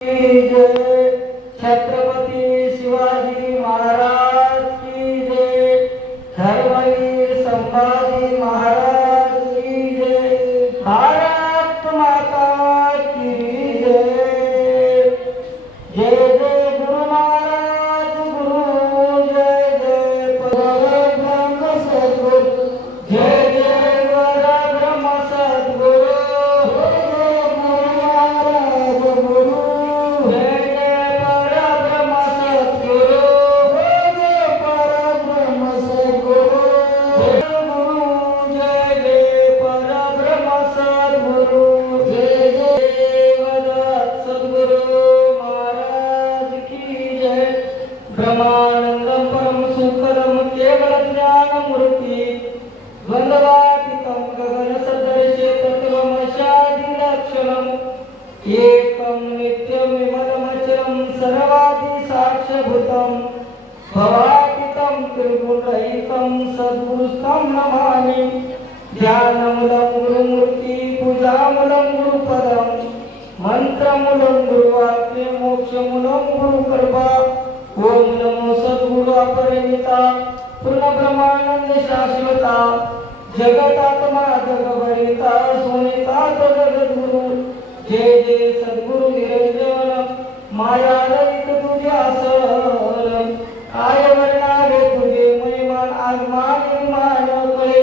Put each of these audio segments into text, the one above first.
जय छत्रपती शिवाजी महाराज की जय। धर्मवीर संभाजी महाराज की जय। भारत माता की जय। जय जय गुरु महाराज गुरु जय जय परब्रह्म सद्गुरु जय जय परब्रह्म सद्गुरु ब्रह्मानंदं परम सुखदं केवल ज्ञानमूर्ति द्वन्द्वातीतं गगनसदृशे तत्त्वमस्यादिलक्षणम् एकं नित्यं विमलमचलं सर्वादि साक्ष्यभूतं भवातीतं त्रिगुणरहितं सद्गुरुं नमामि। ध्यानमूलं गुरुमूर्ति पूजामूलं गुरुपदं मंत्रमूलं गुरुवाक्ये मोक्षमूलं गुरुकृपा। ओम नमो सद्गुरु अपरिमिता पूर्ण ब्रह्मानंद शाश्वता जगतात्मा जगभरिता सोनिता जगद्गुरु जय जय सद्गुरु निरंजन माया रहित तुझे आसन काय वर्णावे तुझे महिमान आगमान विमान कळे।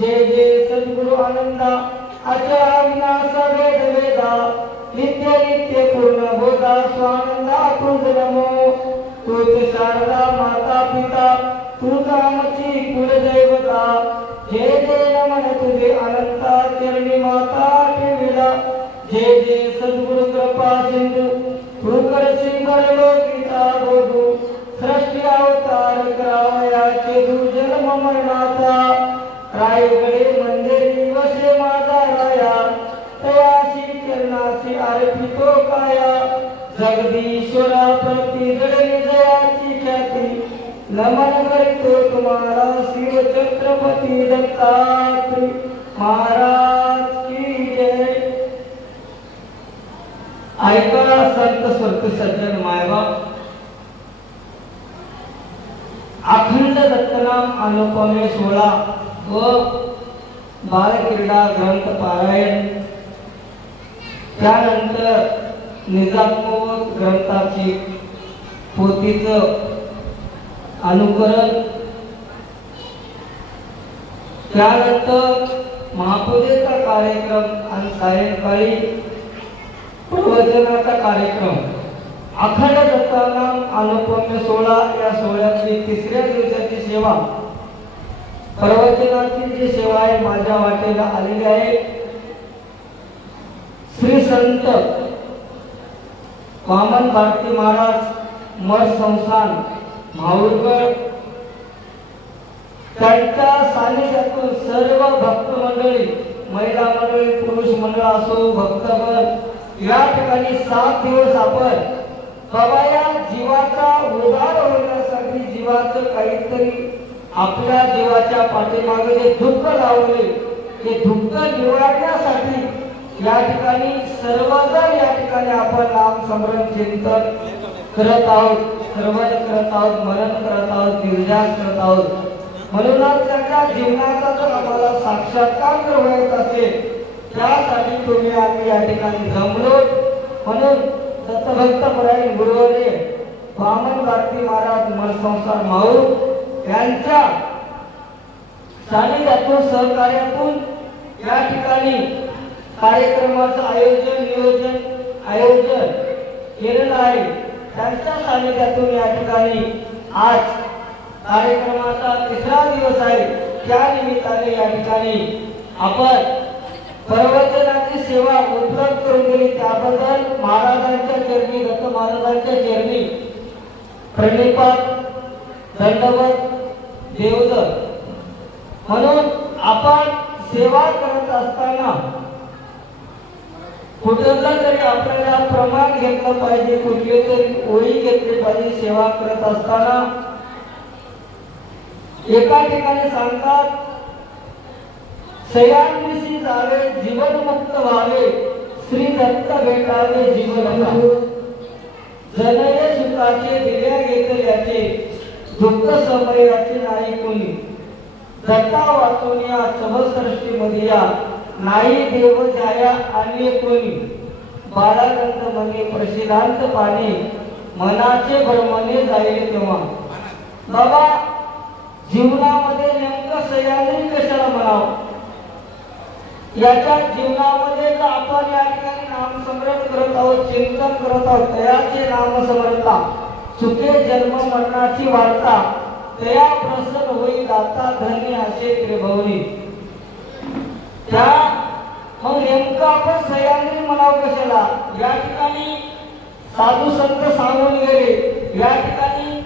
जय जय सद्गुरु आनंदा अचला विनाश वेद वेदा नित्य नित्य पूर्ण बोधा स्वानंदा तुझ नमो। तूच शारदा माता पिता तूच आमची कुलदैवता जय जय नमन तुझे अनंता चरणी माता ठेविला। जय जय सद्गुरु कृपा सिंधू तू करशी गणलोकीचा बोधू सृष्टी अवतार करावयाचे तू जन्म मरणाचा रायगडे मंदिरी वसे माझा राया तयाशी चरणाशी अर्पितो काया जगदीश्वरा प्रति जडली जयाची ख्याती नमन करतो तुम्हाला शिव छत्रपती दत्तात्रय महाराज की जय। ऐका संत स्वर्ग सज्जन मायबाप अखंड दत्तनाम अनुपमे 16 व बालक्रीडा ग्रंथ पारायण त्यानंतर निजात्मक ग्रंथाची पोथीचं अनुकरण त्यानंतर महापूजेचा कार्यक्रम आणि सायंकाळी प्रवचनाचा कार्यक्रम अखंड दत्तनाम अनुपम्य 16 या सोहळ्याची तिसऱ्या दिवसाची सेवा प्रवचनाची जी सेवा आहे माझ्या वाटेला आलेली आहे। श्री संत वामन भारती महाराज मठ संस्थान माहूरगड त्यांच्या सानिध्यातून सर्व भक्त मंडळी महिला मंडळी पुरुष मंडळ असो भक्तगण या ठिकाणी 7 दिवस आपण बाबा या जीवाचा उद्धार होण्यासाठी जीवाचं काहीतरी आपल्या जीवाच्या पाठीमागे जे दुःख लावले ते दुःख निवारण्यासाठी या ठिकाणी सर्वजण या ठिकाणी आपण नाम स्मरण चिंतन करत आहोत सर्वजण करत आहोत मरण करत आहोत निर्जास करत आहोत। म्हणूनच त्यांच्या जीवनाचा जर आम्हाला साक्षात्कार जर व्हायचा असेल त्यासाठी तुम्ही आम्ही या ठिकाणी जमलो। म्हणून दत्तभक्त परायण गुरुवर्य वामन भारती महाराज मठ संस्थान माहूर यांच्या सानिध्यातून सहकार्यातून या ठिकाणी कार्यक्रमाचं आयोजन केलेलं आहे। त्यांच्या सानिध्यातून या ठिकाणी आज कार्यक्रमाचा तिसरा दिवस आहे त्या निमित्ताने या ठिकाणी आपण प्रवचनाची सेवा उपलब्ध करून दिली त्याबद्दल महाराजांच्या चरणी दत्त महाराजांच्या चरणी प्रणिपात दंडवत देवदत्त। म्हणून आपण सेवा करत असताना कुठला तरी आपल्याला प्रमाण घेतलं पाहिजे कुठली तरी ओळी घेतली पाहिजे। सेवा करत असताना एका ठिकाणी सांगतात सयानदिशी जावे जीवन मुक्त व्हावे श्री दत्त भेटावे जीवन जनय सुखाचे दिल्या घेतल्याचे दुःख समयाचे नाही कोणी दत्ता वाचून या समसृष्टी मध्ये या नाही देव जाया आणि कोणी बाळानंद मने प्रसिद्धांत पाणी मनाचे भ्रमणे जाईल तेव्हा बाबा जीवनामध्ये नेमकं सह्याद्री कशाला म्हणावं याच्या जीवनामध्ये जर आपण या ठिकाणी नामस्मरण करत आहोत चिंतन करत आहोत तयाचे नामस्मरणता सुखे जन्म मरणाची वार्ता तया प्रसन्न होई दाता धन्य असे त्रिभुवनी त्या मग नेमकं आपण सह्याद्री म्हणावं कशाला या ठिकाणी साधू संत सांगून गेले या ठिकाणी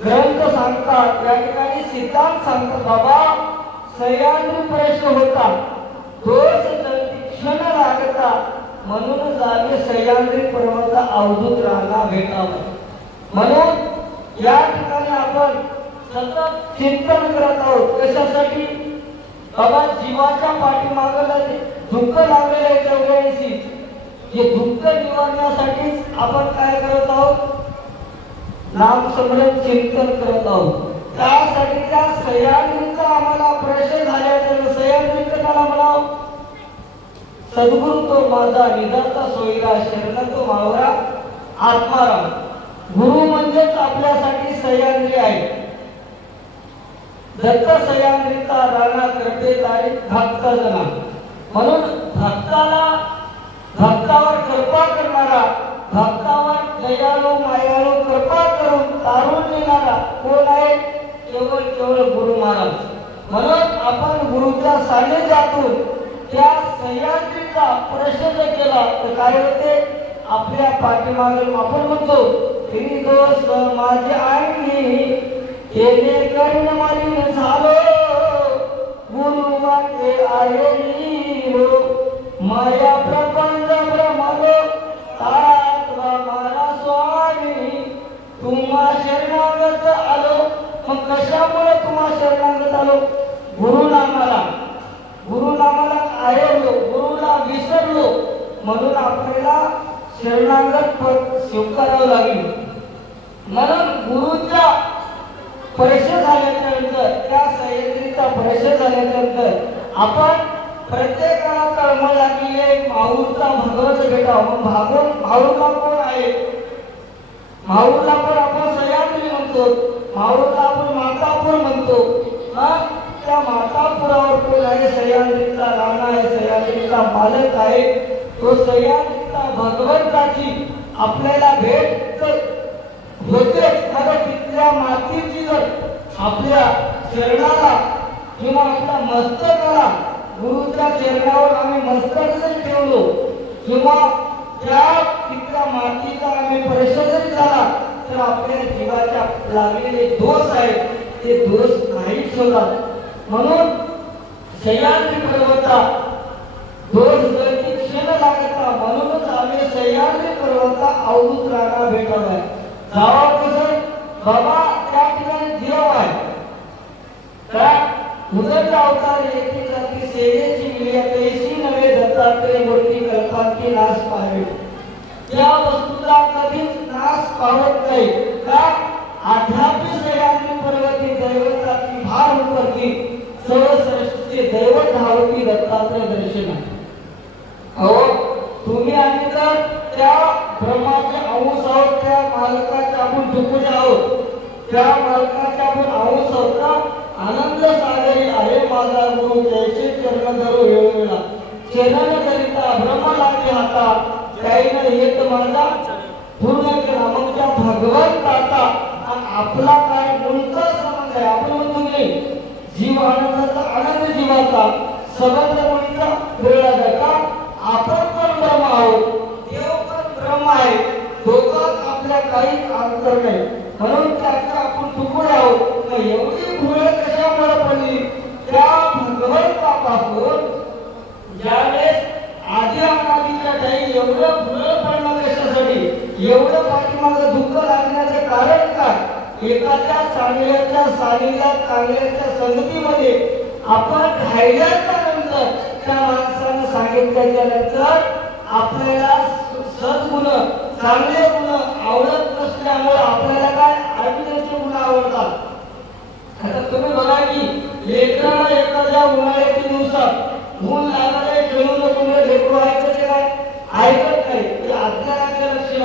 ग्रंथ सांगतात या ठिकाणी सिद्धांत सांगतात बाबा सह्याद्री प्रश्न होता दोष क्षण लागता म्हणून जागे सह्याद्री पर्वत अवधूत रांगा भेटावा म्हणून या ठिकाणी आपण सतत चिंतन करत आहोत कशासाठी बाबा जीवाच्या पाठीमागला दुःख लागलेलं आहे तेवढ्याशी हे दुःख निवारण्यासाठीच आपण काय करत आहोत नामस्मरण चिंतन करत आहोत त्यासाठी त्या सह्याद्रीचा आम्हाला प्रश्न झाल्याचं सह्याद्री कशाला म्हणाव सद्गुरु तो माझा निदाता सोयरा शरण तो मावरा आत्माराम गुरु म्हणजेच आपल्यासाठी सह्याद्री आहे दत्त सह्याद्रीचा राणा करते तारी भक्त जना म्हणून भक्तावर कृपा करणारा भक्तावर दयाळू मायाळू कृपा करून तारून नेणारा कोण आहे केवळ गुरु महाराज म्हणून आपण गुरुच्या सानिध्यातून त्या सह्याद्रीचा प्रश्न केला तर काय होते आपल्या पाठीमागे आपण म्हणतो श्री दोष माझे अंगी केले कर्ण मारी झालो गुरु वाटे आलेली माया प्रपंच भ्रमलो तात्वा मारा स्वामी तुम्हा शरणागत आलो मग कशामुळे तुम्हा शरणागत आलो गुरुनामाला आयरलो गुरुला विसरलो म्हणून आपल्याला शरणागत पद स्वीकारावं लागेल म्हणून गुरुच्या परिचय झाल्याच्या नंतर त्या सह्याद्रीचा परिचय झाल्याच्या नंतर आपण प्रत्येकाला कळमळ लागली आहे माऊरचा भगवत भेटाव मग माऊरला कोण आहे माऊरला पण आपण सह्याद्री म्हणतो माऊरला आपण मातापूर म्हणतो मग त्या मातापुरावर कोण आहे सह्याद्रीचा राणा आहे सह्याद्रीचा मालक आहे तो सह्याद्रीचा भगवंताची आपल्याला भेट होते मग तिथल्या मातीची जर आपल्या चरणाला किंवा आपल्या मस्तकाला गुरुच्या चरणावर आम्ही मस्तक जरी ठेवलो किंवा त्या तिथल्या मातीचा आम्ही परिचय जरी झाला तर आपल्या जीवाच्या लागलेले दोष आहेत ते दोष नाहीच होतात म्हणून सह्याद्री पर्वता दोष गती क्षण लागता म्हणूनच आम्ही सह्याद्री पर्वता अवधूत राणा भेटवलाय जावा कसं बाबा त्या ठिकाणी जीव आहे त्या उदर अवतार येथे जाती सेवेची मिळ्या तैसी नवे दत्तात्रय मूर्ती कल्पांती नाश पावे त्या वस्तूचा कधीच नाश पावत नाही का आध्यात्मिक सह्याद्री पर्वती दैवताची भार उपरती सर्व सृष्टीचे दैवत धावती दत्तात्रय दर्शन अहो तुम्ही आणि तर त्या ब्रह्माचे अंश आहोत त्या मालकाचे आपण तुकुज आहोत त्या मालकाचे आपण अंश आहोत ना आनंद सागरी आहे माझा गुरु त्याचे चरण धरू वेळोवेळा चरण करिता ब्रह्म लागे हाता काही न येत माझा पूर्ण केला मग त्या भगवंताचा आपला काय मूळचा संबंध आहे आपण म्हणतो की जीव आनंदाचा आनंद जीवाचा संबंध मुळीचा वेगळा आहे का आपण पण ब्रह्म आहोत देव पण ब्रह्म आहे दोघात आपल्या काही अंतर नाही म्हणून त्याचा आपण तुकडे आहोत एवढी भूळ कशामुळे पडली त्या भगवंतापासून ज्यावेळेस आधी अनादीच्या काही एवढं भूळ पडणं कशासाठी एवढं पाठीमागं दुःख लागण्याचे कारण काय एखाद्या चांगल्याच्या सानिध्यात चांगल्याच्या संगतीमध्ये आपण राहिल्याच्या नंतर त्या माणसानं सांगितल्याच्या नंतर आपल्याला सद्गुण चांगले गुण आवडत नसल्यामुळे आपल्याला काय आयुर्वेदाची मुलं आवडतात. आता तुम्ही बघा की लेकरांना एखाद्या उन्हाळ्याच्या दिवसात ऊन लागणारे खेळू नको म्हणजे लेकरू ऐकते काय ऐकत नाही. ते अज्ञानाचे लक्षण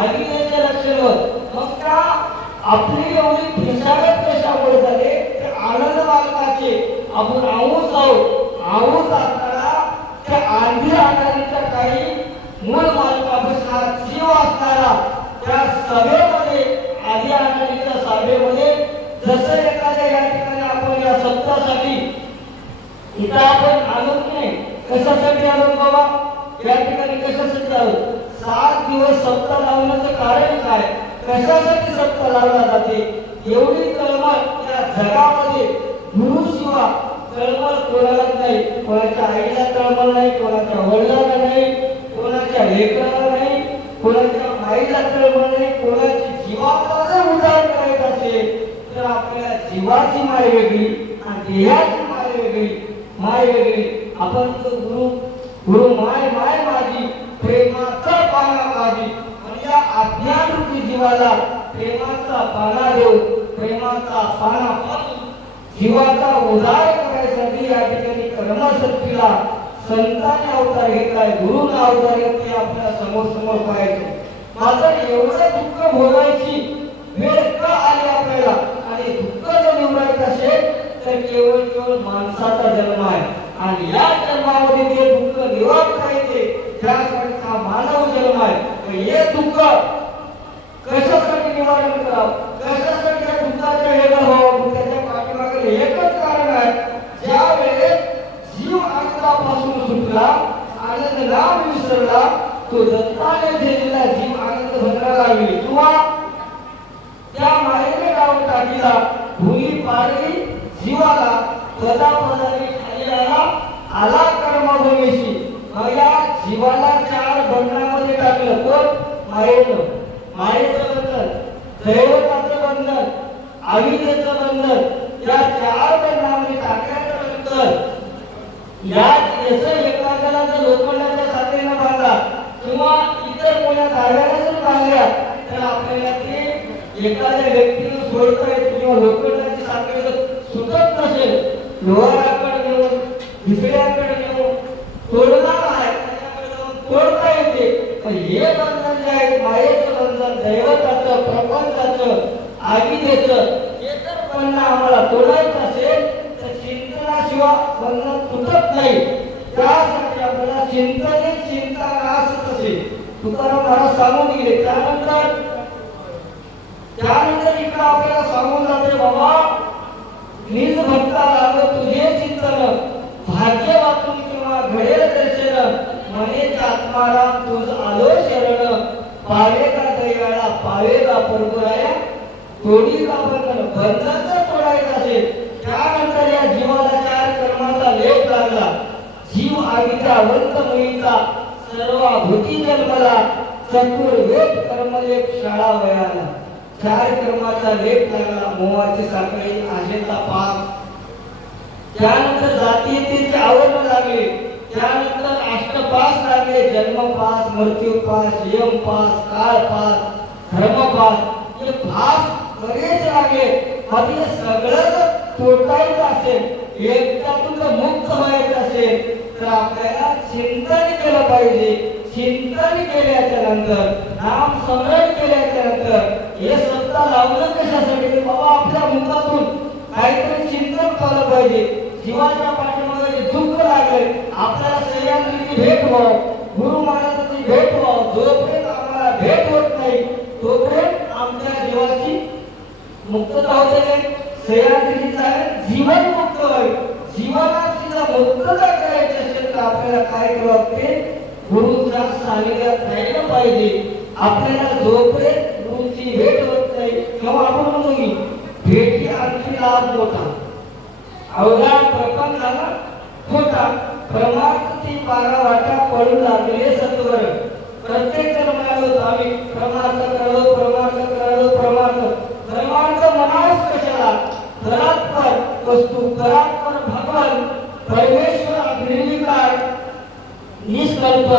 आयुर्वेदाचे लक्षण. मग त्या आपली एवढी पिसाळत कशामुळे झाले ते आनंद मार्गाचे आपण आऊस आहोत. आऊस असताना त्या आंधी आधारीच्या काही मूळ मालकापासून जीव असणारा त्या सभेमध्ये आधी आधारीच्या सभेमध्ये जसं एखाद्या या ठिकाणी आपण या सप्ताहासाठी इथं आपण आलो की नाही. कशासाठी आलो बाबा या ठिकाणी कशासाठी आलो. 7 दिवस सप्ताह लावण्याचं कारण काय कशासाठी सप्ताह लावला जाते. एवढी तळमळ या जगामध्ये गुरुशिवा तळमळ कोणालाच नाही. कोणाच्या आईला तळमळ नाही, कोणाच्या वडिलांना नाही, कोणाच्या लेकराला नाही, कोणाच्या आईला तळमळ नाही. कोणाची जीवाचा जर उद्धार करायचा असेल तर आपल्या जीवाची माय वेगळी आणि देहाची माय वेगळी. माय वेगळी. आपण गुरु गुरु माय माय माझी प्रेमाचा पाना माझी म्हणजे या अज्ञान रूपी जीवाला प्रेमाचा पाना देऊ. प्रेमाचा पाना पाहून जीवाचा उद्धार करायसाठी या ठिकाणी कर्मशक्तीला संतांनी अवतार घेतलाय, गुरुने अवतार घेतले. आपल्या समोर समोर पाहायचं. मात्र एवढं दुःख भोगायची वेळ का आली आपल्याला आणि दुःख जर निवडायचं असेल तर केवळ माणसाचा जन्म आहे आणि या जन्मामध्ये जे दुःख निवारता येते त्यासाठी हा मानव जन्म आहे. हे दुःख कशासाठी निवारण करावं, कशासाठी या दुःखाचं वेगळं व्हावं. त्याच्या पाठीमागे एकच कारण आहे. ज्या वेळेस जीव आनंदापासून सुटला, आनंद नाम विसरला, तो दत्ताने दिलेला जीव आनंद भरायला लागली किंवा त्या मायेने गाव टाकीला भुली पाडली जीवाला पदापदाने खाली आला कर्मभूमीशी. या जीवाला 4 बंधनामध्ये टाकलं. कोण मायेचं बंधन, दैवताचं बंधन, अविद्येचं बंधन. या 4 बंधनामध्ये टाकल्यानंतर याचं एखाद्याला जर लोखंडाच्या साथीनं बांधला किंवा इतर कोणा धाग्याला जर बांधल्या तर आपल्याला ते एखाद्या व्यक्तीला सोडता येत किंवा लोखंडाची साखळी सुटत नसेल लोहाराकडे नेऊन दुसऱ्याकडे नेऊन तोडणार आहे त्याच्याकडे जाऊन तोडता येते. पण हे बंधन जे आहे मायेचं बंधन, दैवताचं, प्रपंचाचं, आविद्येचं हे जर बंधन आम्हाला तोडायचं असेल तर चिंतनाशिवाय बंधन तुटत नाही. त्यासाठी आपल्याला चिंता नासत असेल. तुकाराम महाराज सांगून गेले. त्यानंतर इकडे आपल्याला सांगून जाते बाबा निज भक्ता लाग तुझे चिंतन भाग्य वाचून किंवा घडेल दर्शन मनेच्या आत्माराम तुझ आलो शरण पावेगा दयाळा पावेगा परपुराया तोडीगा बंधन. बंधन जर तोडायचं असेल त्यानंतर या जीवाला 4 कर्माचा लेप लागला. जीव आगीचा अवंतमयीचा सर्वभूती जन्मला चतुर्वेद कर्मलेप शाळा वयाला. 4 कर्माचा लेप लागला. मोहाची साखळी, आशेचा पाप, त्यानंतर जातीयतेचे आवरण लागले, त्यानंतर अष्टपास लागले. जन्मपास, मृत्यूपास, यमपास, काळपास, धर्मपास हे पास बरेच लागले. म्हणजे सगळं तोटायचं असेल, एकट्यातून मुक्त व्हायचं असेल तर आपल्याला चिंतन केलं पाहिजे. चिंतन केल्याच्या नंतर, नाम स्मरण केल्याच्या नंतर हे सत्ता लावणं कशासाठी बाबा आपल्या मुखातून काहीतरी चिंतन केलं पाहिजे. जीवाच्या पाठीमागे दुःख लागले आपल्याला सह्याद्रीची भेट व्हावं, गुरु महाराजांची भेट व्हावं. जोपर्यंत आम्हाला भेट होत नाही तोपर्यंत आमच्या जीवाची मुक्तता होते नाही. सह्याद्रीचा जीवन मुक्त व्हावे. जीवाला तिला मुक्तता करायची असेल तर आपल्याला काय करावं लागते, गुरुच्या सानिध्यात राहिलं पाहिजे. आपल्याला जोपर्यंत गुरुची भेट होत नाही किंवा आपण म्हणतो की भेटी आणखी लाभ मोठा अवघा प्रपंचाला खोटा प्रमाणाची 12 वाटा पडून लागलेले सत्वर. प्रत्येक जण म्हणालो आम्ही प्रमाणाचं करालो प्रमाणाचं मनास कशाला परात्पर वस्तू परात्पर भगवान परमेश्वर निर्विकार निष्कल्प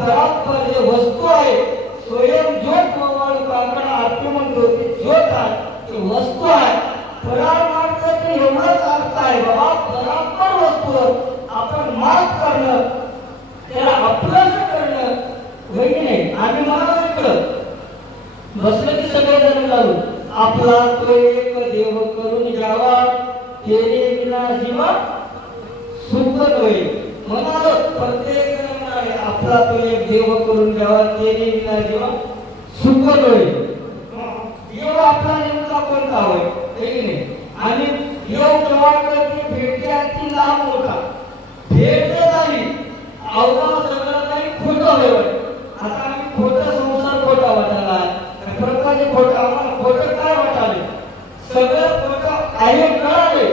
परात्पर जे वस्तू आहे स्वयं ज्योत मोबाईल कांकण आरती म्हणतो ती ज्योत आहे, ती वस्तू आहे. परामार्थ ते एवढंच अर्थ आहे बाबा, परापर वस्तूवर आपण मात करणं, त्याला अपलाश करणं होय की नाही. आम्ही मला ऐकलं बसलं की सगळे जण लागू आपला तो एक देव करून घ्यावा, तेरे विना जीवा सुखद होईल. म्हणाल प्रत्येक जण म्हणाले आपला तो एक देव करून घ्यावा, तेरे विना जीवा सुखद होईल. देव आपला नेमका कोणता होय की नाही. आणि देव केव्हा करते भेटण्याची लांब मोठा भेट झाली अवघा सगळं काही खोटं होय. आता आम्ही खोटं संसार खोटा वाटायला प्रकारे खोटं आम्हाला खोटं काय वाटाले सगळं खोटं आहे कळाले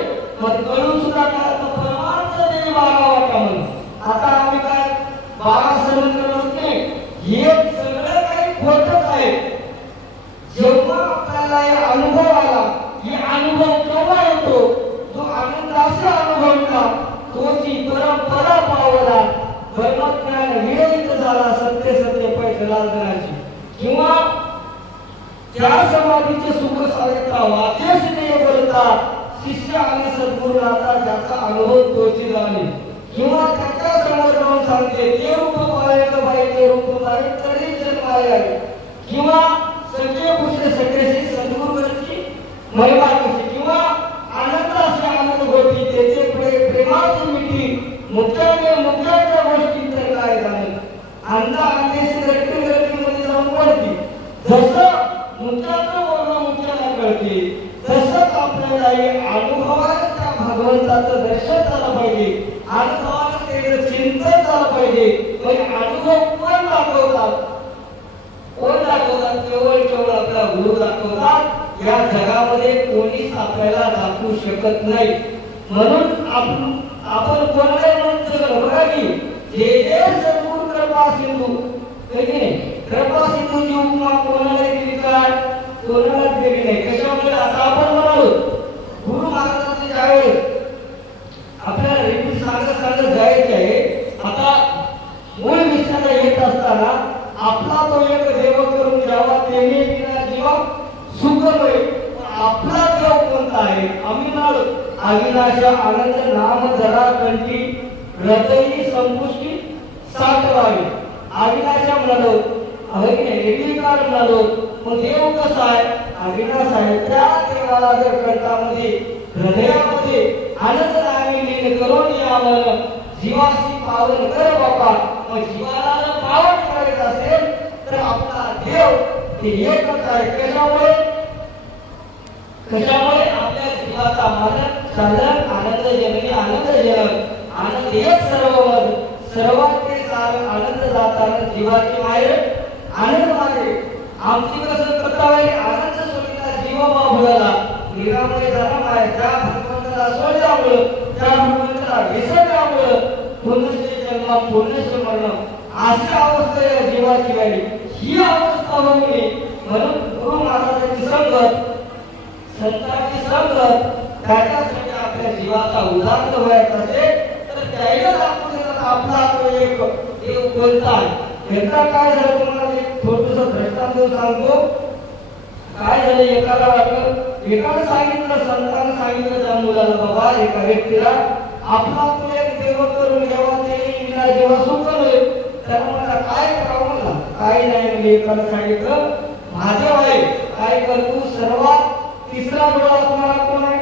पण कळून सुद्धा काय परमार्थ देवी बागा वाटा म्हणून आता आम्ही काय बागा सहन करत नाही. हे सगळं काही खोटंच आहे. जेव्हा आपल्याला हे अनुभव आला, हे अनुभव केव्हा येतो, जो आनंदाचा अनुभवला तोची परंपरा पावला, ब्रह्मज्ञान विरहित झाला, सत्य सत्य पैठला जनाची किंवा त्या समाधीचे सुख साधता वाचेच नाही बोलता शिष्य आणि सद्गुरू आता ज्याचा अनुभव तोची झाले किंवा त्याच्या समोर जाऊन सांगते ते रूप पाहायचं बाई ते रूप पाहिजे तरी जन्माला आले किंवा सगळे पुष्य सगळ्याशी सद्गुरूची महिमा कशी किंवा आनंद असे आनंद गोष्टी त्याचे प्रेमाची मिठी मुख्याने मुख्याच्या गोष्टी तर काय झालं अंधा अंधेशी रट्टी रट्टीमध्ये जाऊन पडते. जसं मुख्याचं बोलणं मुख्याला कळते तसंच आपल्याला अनुभवाला त्या भगवंताचं दर्शन झालं पाहिजे, अनुभवाला त्याचं चिंतन झालं पाहिजे. पण अनुभव कोण दाखवतात, कोण दाखवतात, केवळ आपला गुरु दाखवतात. या जगामध्ये कोणीच आपल्याला दाखवू शकत नाही. म्हणून आपण कोणाला म्हणतो बघा की जे जे सद्गुरू कृपा सिंधू कृपा सिंधूची उपमा कोणाला दिली काय, कोणालाच दिली नाही. कशामुळे आता आपण म्हणालो गुरु महाराजांचे ज्यावेळेस आपल्याला रिपीट सांगत जायचे आहे. आता मूळ विषयाला येत असताना आपला तो एक देव करून घ्यावा, तेने विना जीवा सुख होईल. आपला देव कोणता आहे, आम्ही म्हणालो अविनाशा आनंद नाम जरा कंठी हृदयी संपुष्टी साठवावी. अविनाशा म्हणालो निर्विकार म्हणालो. मग देव कसा आहे, अविनाश आहे. त्या देवाला जर कंठामध्ये हृदयामध्ये आनंद नामी लीन करून यावं जीवाशी पावन कर बाबा. मग जीवाला जर पावन करायचं असेल तर आपला देव हे एकच आहे. कशामुळे आपल्या जीवाचा मानक साधन आनंद जननी आनंद जनक आनंद एक सर्वात ते सार आनंद जाताना जीवाची माय आनंद मागे. आमची कसं करता आहे आनंद सोडीला जीव बाबुळाला निरामय झाला माय त्या भगवंताला सोडल्यामुळं त्या भगवंताला विसरल्यामुळं पुनश्च जन्म पुनश्च मरण अशी अवस्था या जीवाची आहे. ही अवस्था होऊ नये म्हणून गुरु महाराजांची संगत संतांची संगत त्याच्यासाठी आपल्या जीवाचा उदाहरण व्हायचा असेल तर त्याला दाखवून आपला तो एक देव कोणता याचा काय झालं तुम्हाला एक छोटंसं दृष्टांत सांगतो. काय झालं एकाला वाटलं एकाने सांगितलं संतांनी सांगितलं त्या मुलाला बाबा एका व्यक्तीला आपला तो एक देव करून घ्यावा त्याने विना जेव्हा सुख होईल त्याला म्हणला काय करावं म्हणला काय नाही म्हणजे एकाला सांगितलं माझ्या आहे काय कर तू सर्वात तिसरा डोळा तुम्हाला कोण आहे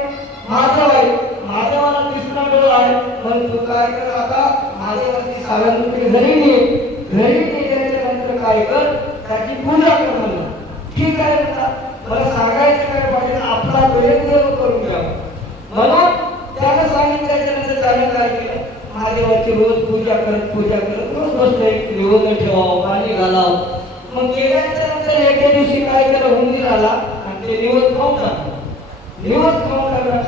महादेव. महादेवाला तिसरा डोळा आहे पण तू काय कर आता महादेवाची सावंती घरी गेल्याच्या नंतर काय कर त्याची पूजा कर म्हणलं. ठीक आहे मला सांगायचं काय पाहिजे आपला वेळ देव करून घ्या म्हणून त्याला सांगितल्याच्या नंतर त्याने काय केलं महादेवाची रोज पूजा करत रोज बसले निवड ठेवावं पाणी घालावं. मग गेल्याच्या नंतर एके दिवशी काय केलं उंदीर आला आणि ते निवड खाऊन टाकलं. निवड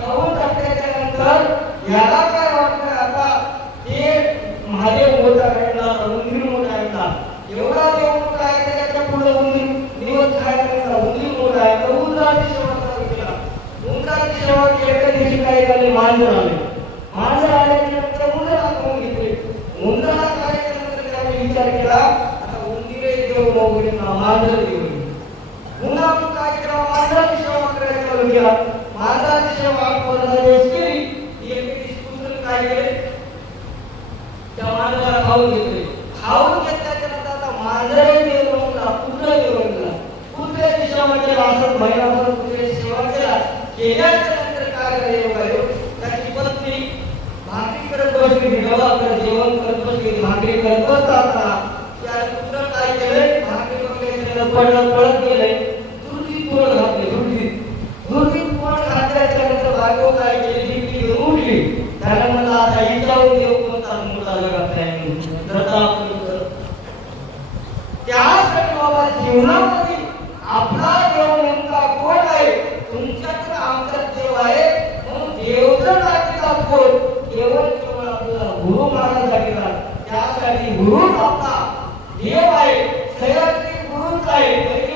खाऊन टाकल्याच्या नंतर याला काय वाटलं आता ते महादेव मोठा राहिला उंदीर मोठा राहिला एवढा देव मोठा आहे त्याच्या पुढे उंदीर निवड खायला उंदीर मोठा आहे तर उंदराची सेवा केला. उंदराची सेवा केल्या दिवशी काय झाले मांजर आल्याच्या नंतर उंदराला खाऊन घेतले. उंदराला काय केल्यानंतर त्याने विचार केला आता उंदीर देव वगैरे मांजर देऊन पुन्हा आपण काय केलं मांजराची सेवा करायला चालू केला मांजराची सेवा कोणाला वेळेस केली एक दिवशी कुत्रे काय केले त्या मांजराला खाऊन घेतले खाऊन घेतल्याच्या नंतर आता मांजरही देऊन म्हणला कुत्रा देऊन म्हणला कुत्र्याची सेवा केला असं महिनाभर कुत्र्याची सेवा केल्याच्या नंतर काय झाले त्याची पत्नी भाकरी करत बसली देवाकडे जेवण करत बसली भाकरी करत बसताना त्या कुत्रा काय केलंय भाकरी बघल्याच्या पळत गेलंय दुर्गीत पोळ घातले दुर्गीत पोळ घातल्याच्या नंतर बायको काय केली ती घेऊन उठली त्याला म्हणला आता हिच्यावर देव कोणता मोठा जगात नाही त्यासाठी बाबा जीवनामध्ये आपला देव नेमका कोण आहे तुमच्याकडे आमचा देव आहे म्हणून देव जर टाकीचा कोण केवळ आपल्याला गुरु महाराजांसाठी त्यासाठी गुरुच आपला देव आहे सह्याद्री गुरुच आहे बरोबर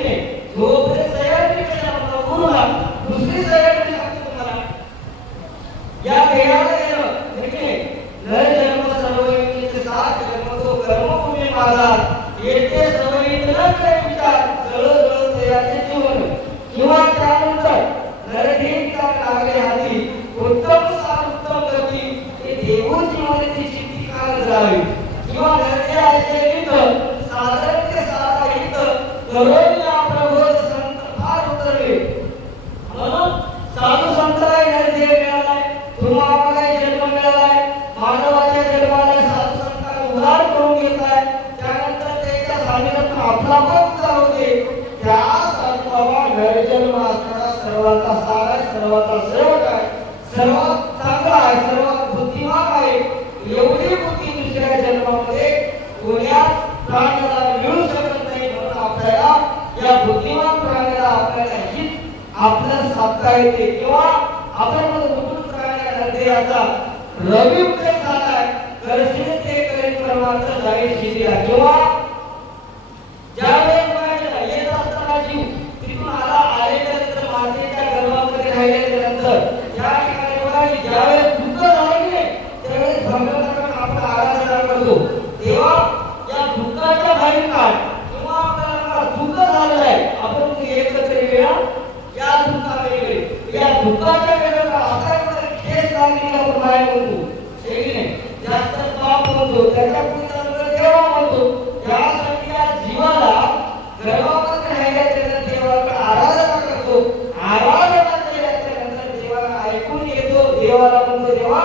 जोपर्यंत सह्याद्री कशाला गुरुला दुसरी सह्याद्री सांगतो तुम्हाला या देहाला येणं बरोबर नर जन्म सर्वैचे साथ जन्म तो कर्मभूमी माझा येते सवयीत न करे विचार जळ देयाचे जीवन किंवा त्यानंतर नरदेवता लागले हाती उत्तम उत्तम गती हे देव जीवनाची सिद्धी काल जावी किंवा नरदे आहे इथं साधारण ते साधा इथं करोनिया प्रभू संत फार उतरले म्हणून साधू संताला नरदेव मिळालाय तुम्हाला जन्म मिळालाय मानवाच्या जन्माला साधू संतांना उद्धार करून घेतलाय त्यानंतर त्याच्या सानिध्यात आपला भक्त होते त्या साधू बाबा नरजन्म असणारा सर्वांचा सार आहे सर्वांचा सेवक आहे सर्वात चांगला आहे सर्वात बुद्धिमान आहे एवढी बुद्धी दुसऱ्या जन्मामध्ये कोण्याच प्राण्याला मिळू शकत नाही म्हणून आपल्याला या बुद्धिमान प्राण्याला आपल्याला हित आपलं साधता येते किंवा आपण उठून प्राण्याला हृदयाचा रवी उदय झालाय करशील ते करेल परमार्थ जाईल शिरिया किंवा ज्यावेळेस बाळाला येत असताना जीव तिथून आल्यानंतर मातेच्या गर्भामध्ये राहिल्यानंतर या ठिकाणी बघा ज्यावेळेस दुःख झाले त्यावेळेस भगवंताकडे आपण आराधना करतो तेव्हा या दुःखाच्या बाहेर काढ किंवा आपल्याला दुःख झालं आहे आपण ते एकत्र येऊया या दुःखावेळी या दुःखाच्या वेळेला आता खेळ लागली आपण बाहेर म्हणतो ठीक आहे जास्त पाप म्हणतो त्याच्या पुढे देवा म्हणतो त्यासाठी या जीवाला गर्भामध्ये राहिल्याच्या देवाला आराधना करतो आराधना केल्यानंतर देवाला ऐकून येतो देवाला म्हणतो देवा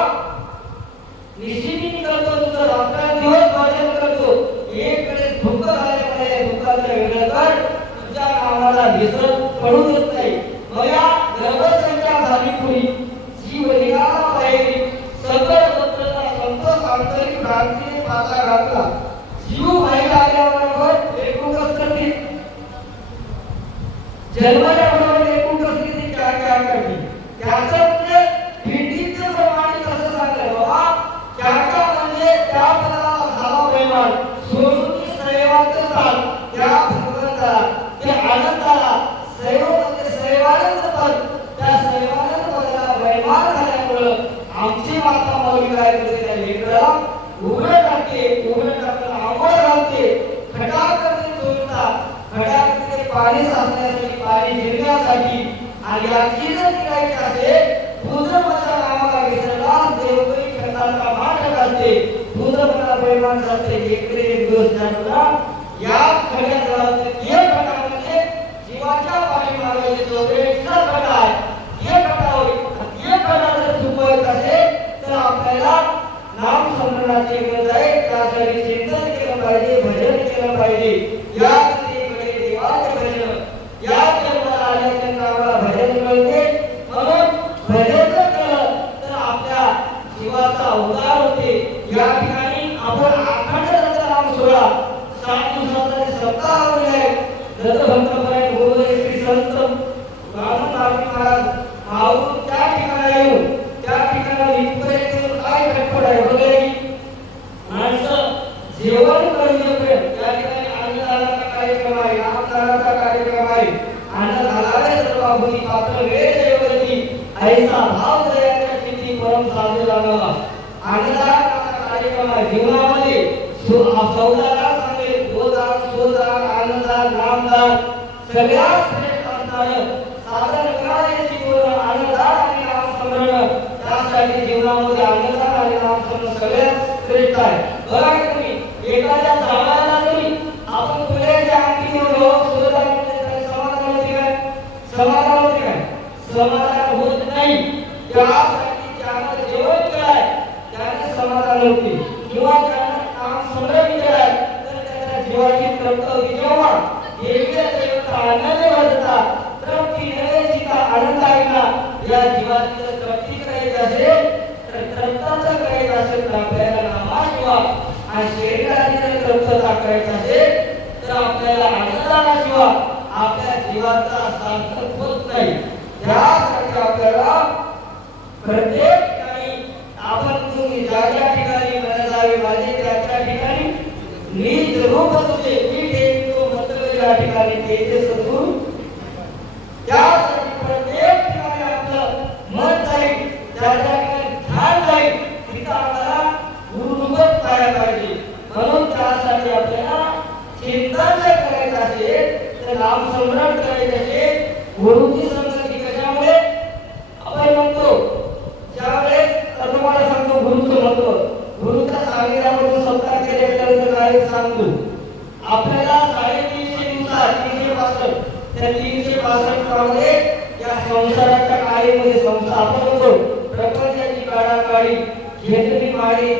निश्चिती करतो तुझं रात्रंदिवस भजन करतो एककडे दुःख झाल्यामुळे दुःखाचं वेगळं कर तुझ्या नावाला विसरत पडू देत नाही मला गर्भसंख्या झाली पुरी जीव निघाला पाहिजे सगळं पत्रला संतोष आंतरिक भ्रांती पाता घातला जीव बाहेर आल्याबरोबर एकूण करते जन्माच्या बरोबर एकूण करते क्या क्या करते त्याचं म्हणजे पिंडीचं प्रमाण कसं सांगलं बाबा क्या क्या म्हणजे त्या पदाला झाला बेमान सोडून सैवाचं स्थान त्या भगवंताला त्या आनंदाला सैव म्हणजे सैवानंद पद त्या सैवानंद पदाला बेमान झाल्यामुळं आमची माता माऊली काय करते त्या लेकराला उघडं टाकून आंघोळ घालते खडा करते चोरता खडा करते पाणी साचण्यासाठी पाणी जिरण्यासाठी आणि याची जर गिरायची असेल भूजमाच्या नावाला विसरला देवकरी खंडाचा माठ घालते भूजमाला बेमान झालते एक दिवस जाणला या खड्यात घालते हे खडा म्हणजे जीवाच्या पाठीमागे चौरेचा खडा आहे हे खडा जर चुकवत असेल तर आपल्याला नाम स्मरणाची गरज आहे त्यासाठी चिंतन केलं पाहिजे भजन केलं पाहिजे या देवाचे भजन या जन्माला आल्याच्या नावाला भजन मिळते म्हणून भजन केलं तर आपल्या जीवाचा उद्धार होते या ठिकाणी आपण अखंड नाम सोहळा 7 दिवसाचा सप्ताह आहे दत्तभक्तपरायण गुरु श्री संत रामनाथ महाराज माऊली त्या ठिकाणी येऊन त्या ठिकाणी इथपर्यंत काय घटपट आहे वगैरे माणसं जेवण करून त्या ठिकाणी अन्नदानाचा कार्यक्रम आहे नामदानाचा कार्यक्रम आहे अन्न झालाय सर्वाभूती पात्र वेळ देवती ऐसा भाव दयाच्या चित्ती परम साधू जाणावा अन्नदानाचा कार्यक्रम आहे जीवनामध्ये सौदाला सांगेल गोदान सोदान अन्नदान नामदार सगळ्यात श्रेष्ठ असणारं साधन करणारे जीवन आनंदात आणि नामस्मरण त्यासाठी जीवनामध्ये आनंदात आणि नामस्मरण सगळ्यात श्रेष्ठ आहे. बघा तुम्ही एखाद्या झाडाला जरी आपण फुलाच्या अंगी ठेवलो समाधान होते काय? समाधान होते काय? समाधान होत नाही. त्यासाठी ज्यानं जेवण केलंय त्याने समाधान होते किंवा ज्यानं नामस्मरण केलंय तर त्याच्या जीवाची तृप्ती जेव्हा देवीच्या देवता आनंद वाजता तृप्ती नव्हेचिता आनंद आहे ना या जीवाची जर तृप्ती करायची असेल तर तृप्तता करायची असेल तर आपल्याला नामाशिवाय आणि शरीराची जर तृप्तता करायची असेल तर आपल्याला आनंदाशिवाय आपल्या जीवाचा सार्थक होत नाही. यासाठी आपल्याला प्रत्येक ठिकाणी आपण तुम्ही ज्या ज्या ठिकाणी मला जावे माझे त्या ठिकाणी मी जरूर तुझे मी ठेवतो मंत्र या ठिकाणी ते सद्गुरू त्यासाठी प्रत्येक ठिकाणी आपलं मन जाईल त्या ठिकाणी ध्यान जाईल तिथं आपल्याला गुरुरूपच पाहायला पाहिजे. म्हणून त्यासाठी आपल्याला चिंतन जर करायचं असेल तर नामस्मरण करायचे असेल गुरुची संगती कशामुळे आपण म्हणतो ज्यावेळेस तुम्हाला सांगतो गुरुचं महत्व गुरुच्या सांगितल्यामधून सत्कार केल्यानंतर काय सांगतो आपल्याला 350 दिवसात 365 त्या 365 मध्ये या संसाराच्या काळीमध्ये संसार आपण म्हणतो प्रपंचाची काढाकाढी घेतली मारी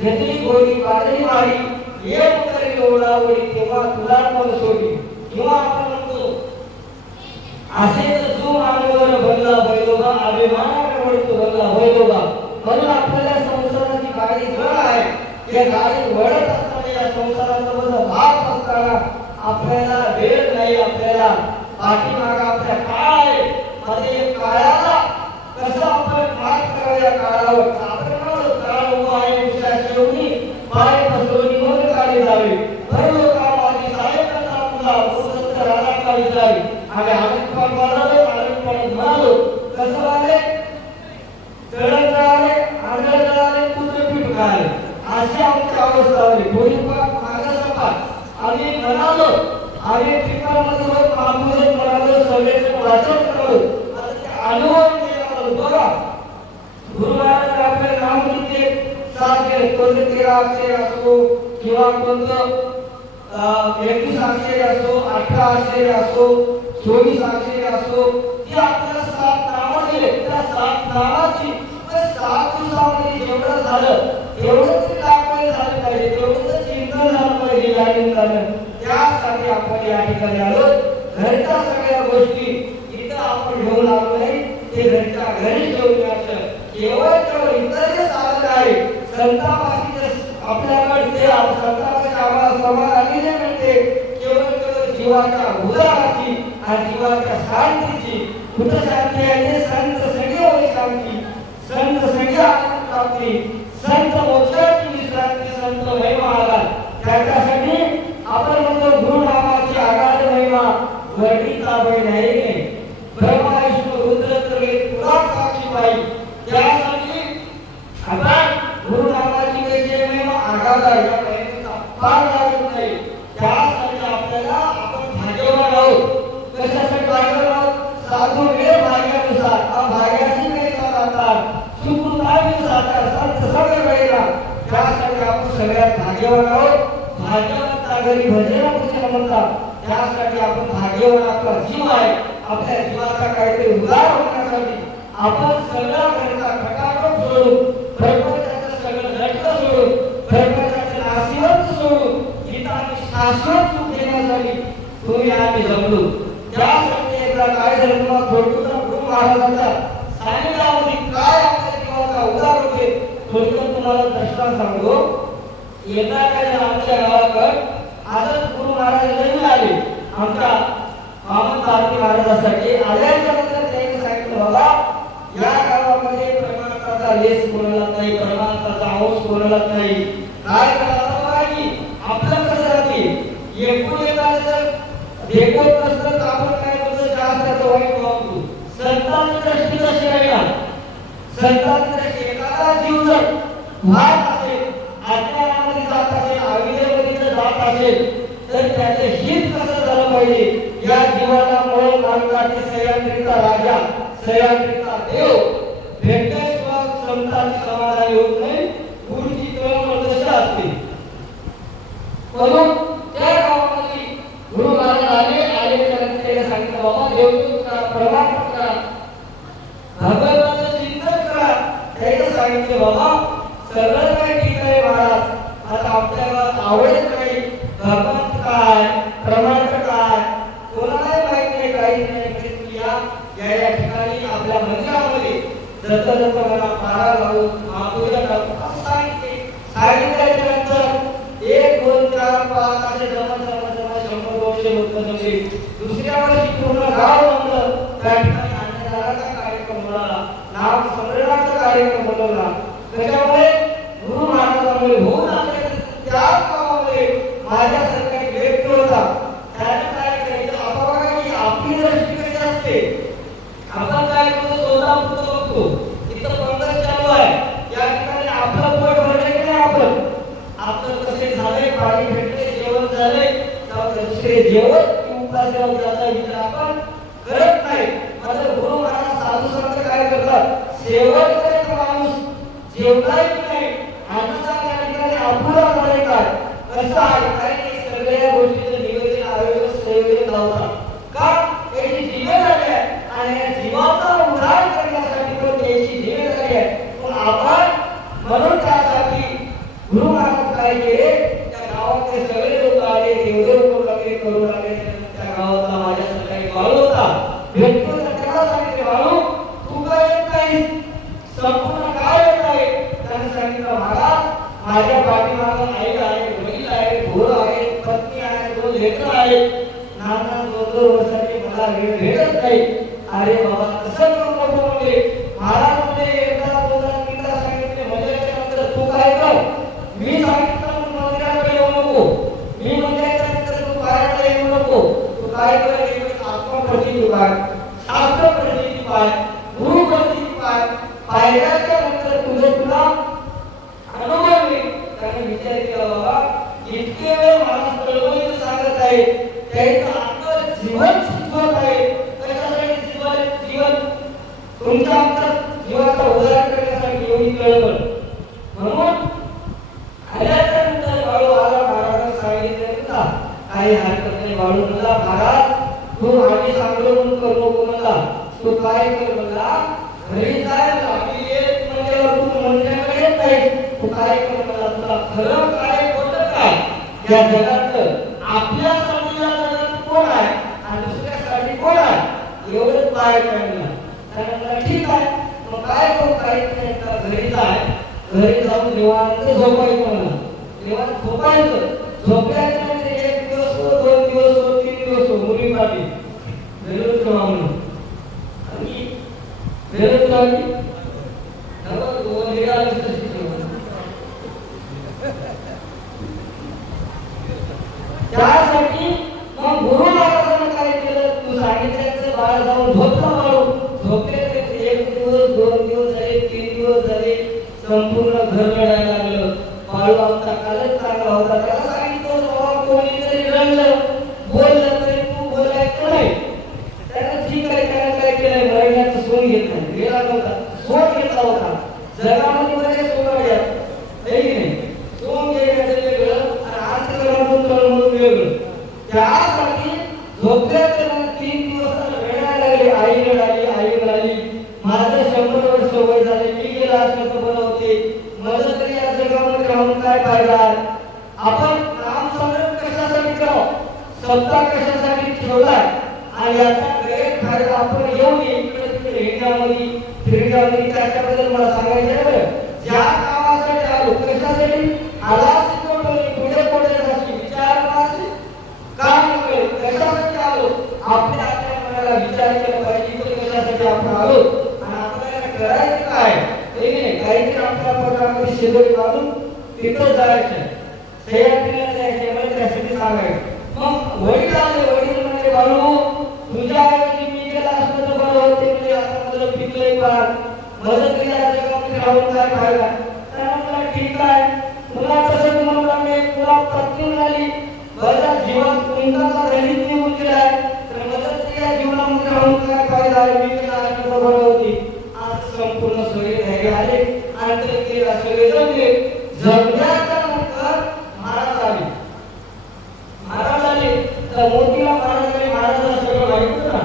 घेतली गोडी पाडली मारी एक तरी ओढावली तेव्हा तुला पण सोडली किंवा आपण म्हणतो असेच जो मानवर बनला बैलोबा अभिमानाने वळतो बनला बैलोबा. म्हणून आपल्याला संसाराची गाडी जड आहे या गाडी वळत असताना या संसाराचा भाग असताना आपल्याला वेळ नाही आपल्याला पाठीमागा आपल्या काळ मध्ये काळाला कसं आपण मात करावं या काळावर आपण काळ उभा आहे विषया शेवटी पाय फसवणी मग काढी जावे भरलो काम आधी साहेबांचा आपला भूसंत राजा काढी जावे आम्ही आनंद पण बोलालो आनंद पण म्हणालो कसं आले जळण जळाले आंधळ जळाले पुत्रपीठ खाले अशी आमची अवस्था होती. थोडीफार मागं सपाट आम्ही म्हणालो आम्ही पिकामध्ये रोज मागून म्हणालो सगळेजण वाचन करतो आता ते अनुभव केला बघा गुरु महाराज आपले नाम घेतले साथ केले कोणते 13 अक्षरे असो किंवा कोणतं 21 अक्षरे असो 18 अक्षरे असो 24 अक्षरे असो ती आपल्याला 7 नामं दिले त्या 7 नामाची 7 दिवसामध्ये जेवढं झालं तेवढं तरी आपल्याला झालं पाहिजे तेवढं चिंतन झालं पाहिजे या निमित्तानं. त्यासाठी आपण या ठिकाणी आलो. घरच्या सगळ्या गोष्टी इथं आपण घेऊन आलो नाही ते घरच्या घरी ठेवण्याचं केवळ इतर जे साधन आहे संतापाची आपल्याकडे ते संतापाची आम्हाला समाधानी जे मिळते केवळ जीवाच्या उदाराची आणि जीवाच्या शांतीची कुठं शांती आहे ते संत सगळे शांती संत सगळे आनंद प्राप्ती संत मोक्षाची विश्रांती संत महिमा आला. त्याच्यासाठी आपण म्हणतो गुरु नामाची आगाध महिमा वर्णिता बैल आहे ब्रह्मा विष्णू रुद्र त्रिवे तुला साक्षी पाहिजे. त्यासाठी आपण गुरु नामाची कशी महिमा आगाध आहे या महिमेचा पार लागत नाही. त्यासाठी आपल्याला आपण भाग्यवान आहोत. कशासाठी भाग्यवान आहोत? साधू वेळ भाग्यानुसार अभाग्याची काही सांगतात सुकृतानुसार संत सगळे वेळेला त्यासाठी आपण सगळ्यात भाग्यवान आहोत. भाग्यवानता घरी भजन पूजन म्हणतात त्यासाठी आपण भाग्यवान आपला जीव आहे. आपल्या जीवाचा काहीतरी उद्धार होण्यासाठी आपण सगळा घरचा खटाखट सोडून प्रपंचाचं सगळं नष्ट सोडून प्रपंचाचं नाशिवंत सोडून इथं आम्ही शाश्वत सुख घेण्यासाठी तुम्ही आम्ही जमलो. त्यासाठी एकदा काय झालं तुम्हाला थोडक्यात गुरु महाराजांचा सांगितल्यामध्ये काय आपल्या जीवाचा उद्धार होते थोडक्यात तुम्हाला दर्शन सांगतो. येता काय आमच्या गावाकडे आजच गुरु महाराज जन्म आले आमच्या मामन भारती महाराजांसाठी आल्याच्या नंतर त्यांनी सांगितलं बाबा या गावामध्ये प्रमाणाचा लेस कोणाला नाही प्रमाणाचा अंश कोणाला नाही काय करायचं बघा की आपलं कसं राहते एकूण एकाचं देखोत नसतं तर आपण काय करतो जास्त वाईट वागतो. संतांची दृष्टी कशी आहे ना संतांची दृष्टी एखादा जीव जर वाट असेल अज्ञानामध्ये जात असेल अविद्येमध्ये जात असेल तर त्याचे हित कसं झालं पाहिजे. या जीवाला मूळ मार्गाची सह्याद्रीचा राजा, सह्याद्रीचा देव भेटल्याशिवाय संतांची समाधानी होत नाही. गुरुची तळमळ कशी असते. म्हणून त्या गावामध्ये गुरु महाराज आले त्यानंतर त्याला सांगितलं बाबा देवदूतचा प्रमाण करा, भगवंताचं चिंतन करा. त्याला सांगितलं बाबा सगळं काय ठीक आहे महाराज, आता आपल्या गावात आवडत नाही, भगवंत काय प्रमाण काय कोणालाही माहित नाही, काही नाही. या ठिकाणी आपल्या मंदिरामध्ये जत मला पारा लावून महापूजा करून सांगितल्यानंतर 1 2 4 5 असे जमा 100 200 लोक जमले. दुसऱ्या वर्षी पूर्ण गाव जमलं. त्या ठिकाणी अन्नदानाचा कार्यक्रम झाला, नाम संमेलनाचा कार्यक्रम बनवला. त्याच्यामुळे गुरु महाराजांमुळे होऊन आले त्या गावामध्ये माझ्यासारखा एक व्यक्ती होता. त्याने काय करायचं, आपण बघा की आपली दृष्टी कशी असते. आपण काय करतो, सोलापूर बघतो इथं पंगत चालू आहे, या ठिकाणी आपलं पोट भरले की नाही, आपलं कसे झाले, पाणी भेटले, जेवण झाले, त्यावर दुसरे जेवण उपास जाता विचार आपण करत नाही. माझं गुरु महाराज साधू संत काय करतात, सेवन करत माणूस जेवताय की नाही, अन्नदान या ठिकाणी अपुरा झाले काय, कसं आहे काय, सगळ्या गोष्टीचं नियोजन आयोजन संयोजन लावतात का, याची जिम्मेदारी आहे. आणि या जीवाचा उद्धार करण्यासाठी पण त्याची जिम्मेदारी आहे. पण आपण म्हणून त्यासाठी गुरु महाराज काय केले, त्या गावातले सगळे लोक आले, देवदेव लोक आले, करू लागले. त्या गावातला माझ्यासारखा एक बाळू होता, भेटतो त्याला सांगितले बाळू तू काय येत नाही, संपूर्ण काय येत आहे. त्याने सांगितलं महाराज माझ्या पाठीमागं आई आहे, वडील आहे, भाऊ आहे, पत्नी आहे, 2 लेकरं आहेत, नाना 2 वर्षाची मला वेळ भेटत नाही. अरे बाबा कसं करू नको म्हणजे महाराज म्हणजे एकदा 2 मिनिटं सांगितले म्हणजे नंतर तू काय कर, मी सांगितलं मंदिराकडे येऊ नको, मी मंदिरानंतर तू पायाला येऊ नको, तू काय कर आत्मप्रती पाय, शास्त्र प्रती पाय, गुरु प्रती पाय, पायऱ्याच्या नंतर तुला अनुभव येईल. त्याने विचार केला बाबा इतके वेळ मला तळमळीने सांगत आहे, त्याचं आपलं जीवन शिकवत आहे. कशासाठी जीवन तुमच्या आमच्या जीवाचा उद्धार करण्यासाठी एवढी तळमळ. म्हणून आल्यानंतर बाळू आला, महाराजांनी सांगितलं ना काही हरकत नाही. बाळू म्हणला महाराज तू आम्ही सांगलो म्हणून करू नको म्हणला, तू काय कर म्हणला घरी जाय, आपली एक म्हणजे तू मंदिराकडे येत नाही, तू काय कर म्हणला तुला खरं काय खोटं काय या जगातलं आपल्यासाठी या जगात कोण आहे आणि दुसऱ्यासाठी कोण आहे एवढंच पाय काढला. त्यानंतर ठीक आहे मग काय करू, काही नाही घरी जाय, घरी जाऊन निवांत झोपायचं म्हणला. निवांत झोपायचं, झोपायचं म्हणजे 1 दिवस 2 दिवस 3 दिवस मुली पाठी घरीच राहा म्हणून आणि घरीच राहिली त्यासाठी मग गुरु महाराजांनी काय केलं, तू सांगितलं बाळा जाऊन झोपला. बाळू झोपले 1 दिवस 2 दिवस झाले, 3 दिवस झाले, संपूर्ण घर लढायला लागलं. बाळू आमचा कालच चांगला होता, त्याला सांगितलं बाबा कोणीतरी रडलं बोललं तरी तू बोलायचं नाही. त्यानं ठीक आहे, त्यानं काय केलंय मरण्याचं सोन घेतलं, गेला नव्हता सोन घेतला होता. जगामध्ये बरेच सोन आहेत नाही, सोन घेण्याचं वेगळं आणि आज करून तळमळून वेगळं. त्यासाठी झोपल्याच्या 3 दिवसाला वेळायला लागले. आई रडाली, माझं 100 वर्ष वय झाले, मी गेला असलं तर बरं होते, माझं तरी या जगामध्ये राहून काय फायदा. आपण नाम स्मरण कशासाठी करावं, सत्ता कशासाठी ठेवलाय आणि याचा गैरफायदा आपण येऊन इकडे तिकडे हिंडामध्ये फिरण्यामध्ये त्याच्याबद्दल मला सांगायचं आहे. बरं ज्या कामासाठी आलो कशासाठी आला पुढे जायची विचार काम कशासाठी आलो, आपल्या मनाला विचार केला पाहिजे कशासाठी आपण आलो आणि आपल्याला करायचं काय. काहीतरी आपल्या प्रकारे शेजारी काढून तिथं जायचं, सह्याद्रीला जायचं, मला त्यासाठी सांगायचं. मग वडील आले, वडील म्हणजे बाळू तुझ्या ऐवजी मी गेला असतो तर बरं होते, म्हणजे आता मला पिकलंय पार मदत केली जगामध्ये राहून काय फायदा. त्याला मला ठीक आहे, तुला तसं म्हणून मी तुला पत्नी मिळाली, बरं जीवन तुमचा धनी होऊन मी गेला असं बरं होती. आज संपूर्ण सोयी घरी आले आणि ते केला सगळे जमले. जमल्याच्या नंतर महाराज आले. महाराज आले तर मोतीला महाराजाला सगळं माहित होतं ना.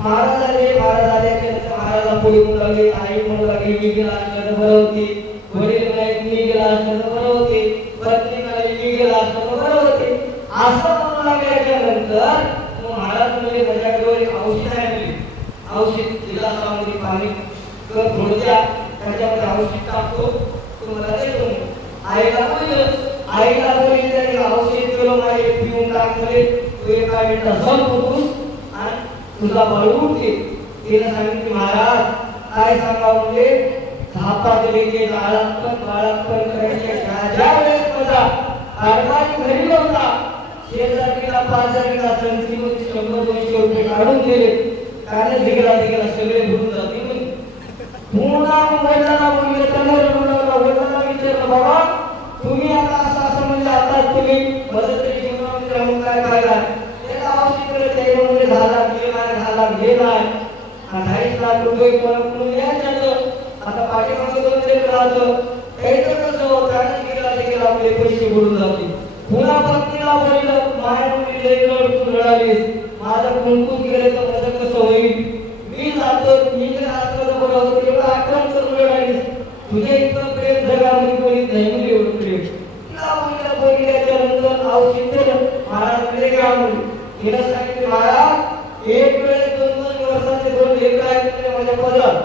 महाराज आल्याच्या नंतर महाराजाला पुढे म्हणू लागले, आई म्हणू लागली मी गेला असं बरं होती. वडील म्हणाले मी गेला असं बरं होते. पत्नी म्हणाली मी गेला असं बरं होते. असं म्हणू लागल्याच्या नंतर महाराज म्हणजे माझ्याकडे एक औषध आहे. औषध गिलासामध्ये पाणी थोडं द्या, त्याच्यामध्ये औषध टाकतो, तुम्हाला देतो. आईला बोलले त्याने औषध केलं माझे पिऊन टाकले. तू एका मिनिटात संपतोस आणि तुझा बाळू उठते. तिने सांगितले महाराज काय सांगा म्हणजे धापात लेके बाळापण करायचे. ज्या वेळेस माझा कारभारी घरी होता शेजारीला पाजारीला संगतीमध्ये 100-200 रुपये काढून दिले. कारण दिगला सगळे भरून जाते. पुन्हा वडिलांना बोलले, वडिलांना विचारलं बाबा तुम्ही आता असं म्हणजे आता तुम्ही मदत तरी जीवनामध्ये राहून काय पाहिला. त्याला औषध त्याच्यामध्ये झाला गेला 28 लाख रुपये कोण यायचं. आता पाठीमागे 2 लेकरं राहतं त्याचं कसं कारण आपले पैसे बुडून जाते. पुन्हा पत्नीला बोललं माया मुली लेकरं रडालीस, माझं कुंकून गेलं तर माझं कसं होईल. मी जातो मी एवढं आक्रमण करून रडालीस. तुझे इतकं प्रेम जगामध्ये कोणी नाही एवढं प्रेम. तिला बघितल्याच्या नंतर औषध दिलं. महाराज म्हणजे काय म्हणले तिला सांगितले महाराज एक वेळेस 2-2 वर्षाचे 2 लेकरं आहेत माझ्या पदरात.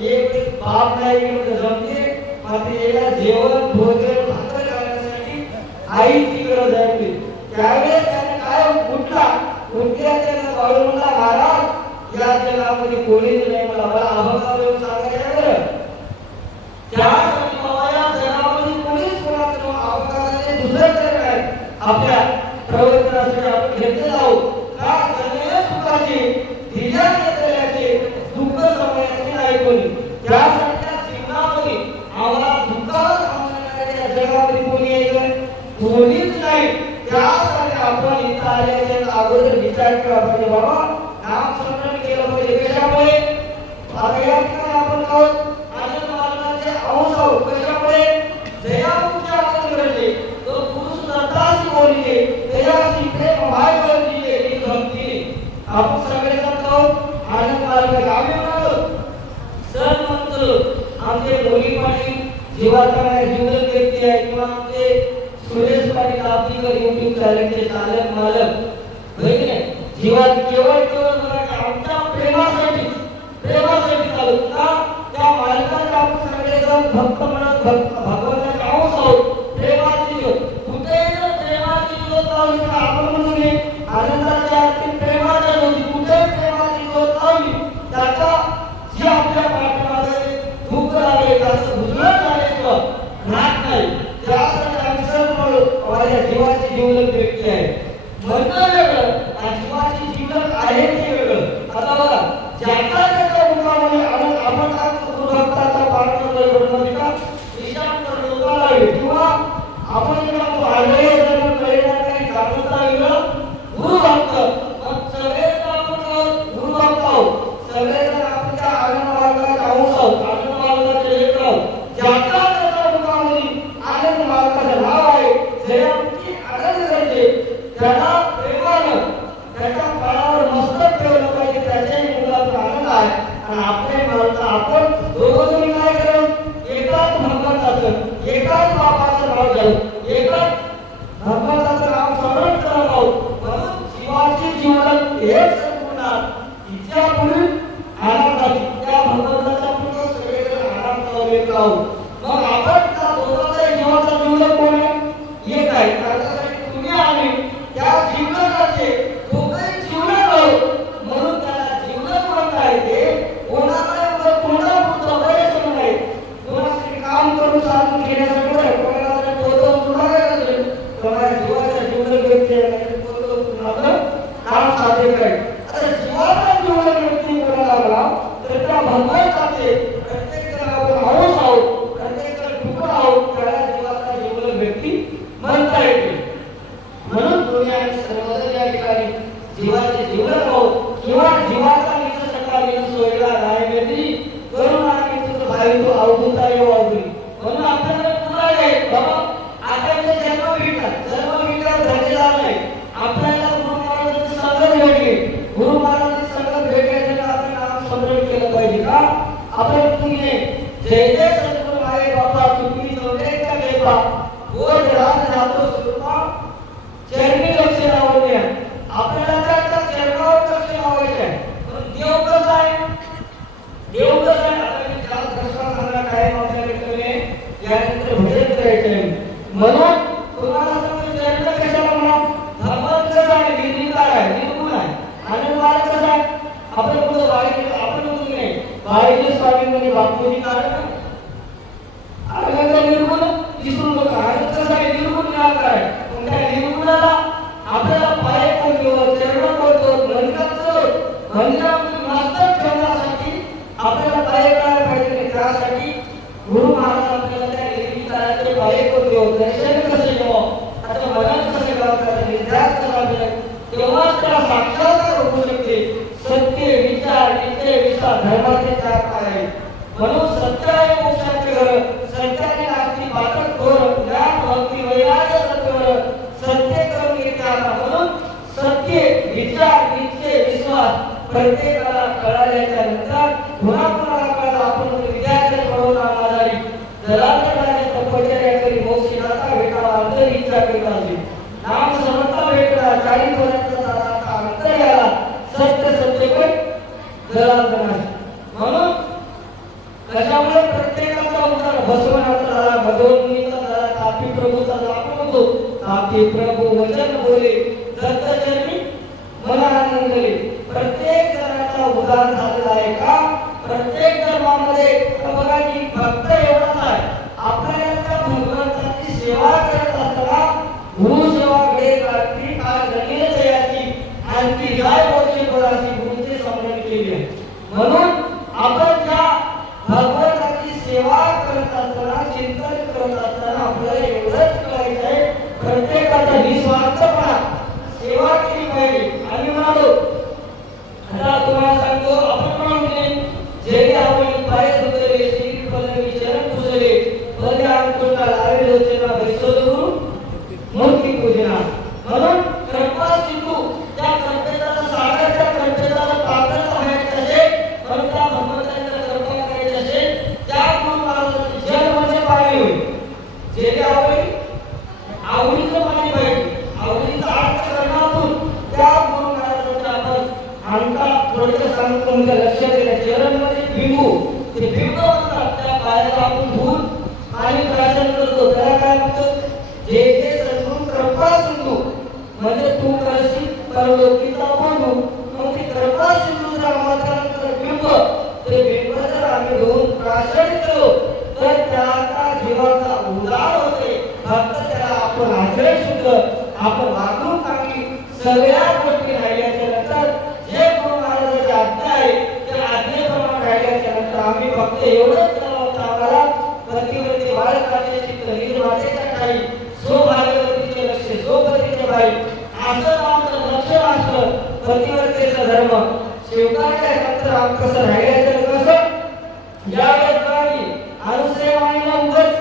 एक वेळेस बाप नाही गेलं जमते मात्र याला जेवण भोजन भाकर घालण्यासाठी आईची गरज आहे. त्यावेळेस त्याने काय उठल्याच्या बाळू म्हणला महाराज या जगामध्ये कोणीच नाही मला अहंकार येऊन सांगायचं बरं. त्यासाठी बाबा या जगामध्ये कोणीच कोणाचं अहंकाराने दुसरं जग आहे. आपल्या प्रवर्तनासाठी आपण घेतले आहोत का जगले सुखाची दिल्या घेतल्याचे दुःख समयाचे नाही कोणी. त्यासाठी जीवनामध्ये आम्हाला दुःखाला थांबवणाऱ्या जगामध्ये कोणी यायचं कोणीच नाही. त्यासाठी आपण इथं आल्याच्या अगोदर विचार केला पाहिजे बाबा नाम स्मरण केलं पाहिजे. कशामुळे आता या ठिकाणी आपण आहोत आनंद मालकाचे अंश आहोत. कशामुळे जयामुखे आपण घडले तो पुरुष दत्ताशी बोलले जयाशी प्रेम भाय बोलले ही भक्ती. आपण सगळेजण आहोत आनंद मालक आम्ही म्हणालो सर म्हणतो आमचे मोली पाटील जीवाचा जीवन व्यक्ती आहे किंवा आमचे सुरेश पाटील आपलीकर YouTube चॅनलचे चालक मालक बघितले जीवन केवळ आमच्या प्रेमासाठी चालू का त्या मालकाचे आपण सगळेजण भक्त म्हणत भगवंताचे अंश आहोत. प्रेमाची ज्योत कुठे प्रेमाची ज्योत लावली तर आपण म्हणून आनंदाची आरती प्रेमाच्या ज्योती कुठे प्रेमाची ज्योत लावली त्याचा जी आपल्या पाठीमागे दुःख लागले त्याचं उजळण झाल्याशिवाय राहत नाही. त्यासाठी आम्ही सर्व माझ्या जीवाचे जीवलक व्यक्ती आहे म्हणणं वेगळं आणि जीवाचे जीवलक आहे ते वेगळं. आता बघा ज्याचा त्याच्या मुखामध्ये आपण भक्ताचा पारण करतो का ईशान लोकांना किंवा आपण काही जागृता वेगळं गुरु भक्त मग सगळेजण आपण गुरु भक्त आहोत. सगळेजण आपल्या आनंद मार्गाचे अंश आहोत आनंद मार्गाचे लेकर आहोत. ज्याचा त्याच्या मुखामध्ये आनंद मार्गाचं नाव आहे जयाची आनंद करते त्याला प्रेमानं त्याच्या पायावर मस्तक ठेवलं पाहिजे. त्याच्याही मुलाचा आनंद आहे आणि आपले मालक आपण दोघं काय करत एकाच भगवंताचं एकाच बापाचं नाव घेऊ एकाच भगवंताचं नाव स्मरण करत आहोत. म्हणून जीवाची जीवन हेच संपूर्ण तिच्या पुढे आनंदाची त्या भगवंताच्या पुढे सगळेजण आनंदाला येत आहोत. मग आपण त्या दोघांच्या जीवाचा जीवन कोण आहे एक आहे त्याच्यासाठी तुम्ही आम्ही त्या जीवनाचे दोघंही जीवन आहोत. म्हणून त्याला जीवन म्हणता येते. कोणाला कोणाला बरेच नाही कोणासाठी काम करून चालून घेण्यासाठी कोणाला पोहोचवून सुधारायचं कोणाला जीवाच्या जीवन व्यक्ती आपलं काम साध्य करायचं. आता जीवाचा जीवन व्यक्ती कोणाला लागला तर त्या भगवंताचे प्रत्येक जण आपण अंश आहोत प्रत्येक जण तुकडा आहोत त्याला जीवाचा जीवन व्यक्ती म्हणता येते. म्हणून तुम्ही आणि सर्वजण या ठिकाणी जीवाचे जीवन आहोत किंवा जीवाचा निज सकाळी बिन सोयला नाही गेली करून आम्ही तुझं भाई तू अवधूता येऊ अवधी म्हणून आपल्याला पुन्हा आहे बाबा आता इथे जन्म भेटला झालेला नाही आपल्याला गुरु महाराजांची संगत भेटली गुरु महाराजांची संगत भेटल्याने आपण नाम स्मरण केलं पाहिजे का आपण तुम्ही जय जय सद्गुरु माये बाबा तुम्ही जोडेचा लेपा गोड राज जातो सुरुमा चरणी लक्ष लावणे आपल्याला त्या चरणावर लक्ष लावायचे आहे पण देव कसा आहे आता मी ज्या प्रश्न सांगणार आहे आपल्याकडे यानंतर भजन करायचे आहे म्हणून तुम्हाला समजून चरण कशाला म्हणा धर्म कसा आहे निर्विकार आहे निर्गुण आहे आनंद मार्ग कसा आहे आपण पुढे आपण म्हणून नाही बाळजी स्वामींनी बापूजी कारण आनंद निर्गुण विसरू नका आनंद कसा आहे निर्गुण निराकार आहे पण त्या निर्गुणाला आपल्याला पाय कोणतो चरण कोणतो मंदिरामध्ये मास्तर ठेवण्यासाठी आपल्याला पाय करायला पाहिजे त्यासाठी गुरु महाराज आपल्याला त्या निर्विकाराचे पाय कोणतो दर्शन कसे घ्यावं आता मनात कसे करावं निर्धार कसा तेव्हाच त्याला साक्षात्कार होऊ शकते सत्य विचार नित्य विचार धर्माचे चार पाय आहेत म्हणून सत्य आहे मोक्षाचे घर सत्याने आपली बातक थोर ज्ञान भक्ती वैराग्य सत्वर सत्य करून येते आता म्हणून सत्य विचार नित्य विश्वास प्रत्येकाला कळाल्याच्या नंतर पुन्हा कळलं आपण विद्यार्थी पडवून आधारी जलांतराने तपश्चर्या करी मोक्षाचा भेटावा अंतर इच्छा करीत असली नाम समर्थ भेटला 40 वर्षाचा दाता अंतर याला सत्य पण जलांतराने म्हणून कशामुळे प्रत्येकाचा उद्धार बसवण्याचा झाला भगवंतीचा झाला तापी प्रभूचा झाला आपण म्हणतो तापी प्रभू वचन बोले दत्तचरणी मन आनंदले प्रत्येक जणाचा उद्धार झालेला आहे का प्रत्येक धर्मामध्ये बघा की भक्त एवढाच आहे आपल्याला त्या भगवंताची सेवा करत असताना गुरु सेवाकडे रात्री काळ गणित जयाची आणि ती गाय वर्षी पदाची गुरुचे स्मरण केले म्हणून आपण ज्या भगवंताची सेवा करत असताना चिंतन करत असताना आपल्याला एवढंच करायचं आहे प्रत्येकाचा निस्वार्थपणा सेवा केली पाहिजे आणि म्हणालो आता तुम्हाला सांगतो आपण म्हणून जे आपण पाय धुतले श्री पदवी चरण पुजले पदे अंकुशा लावले होतेना बैसोद गुरु मूर्ती पूजना म्हणून कृपा सिंधू त्या कृपेचा सागरच्या कृपेचा पात्र व्हायचे असे पण त्या भगवंताच्या कृपा करायची असेल त्या गुरु महाराजांचे जन म्हणजे पाणी होईल जे आवडीचं पाणी पाहिजे आवडीचा अर्थ करण्यातून त्या गुरु महाराजांच्या आपण अंका थोडक्यात सांगतो म्हणजे लक्षात येईल चरण मध्ये बिंबू ते बिंब म्हणतात त्या पायाला आपण धुवून आणि प्राशन करतो त्याला काय म्हणतो जे जे सद्गुरु कृपा सिंधू म्हणजे तू करशील परलोकीचा बंधू मग ती कृपा सिंधूचा आम्हाला बिंब ते बिंब जर आम्ही धुवून प्राशन केलो तर त्याचा जीवाचा उद्धार होते फक्त त्याला आपण आश्रय शुद्ध आपण वागणूक चांगली सगळ्या गोष्टी राहिल्याच्या नंतर जे गुरु महाराजांची आज्ञा आहे त्या आज्ञेप्रमाणे राहिल्याच्या नंतर आम्ही फक्त एवढंच करावं आम्हाला प्रतिवर्ती बाळकाचे चित्त निर्मातेच्या काही भागवतीचे लक्ष पतीचे बाई असं आमचं लक्ष असलं प्रतिवर्तीचा धर्म शिवकाच्या नंतर आमचं कसं राहिल्याचं कसं यावेळेस बाई अनुसेवाईला उगाच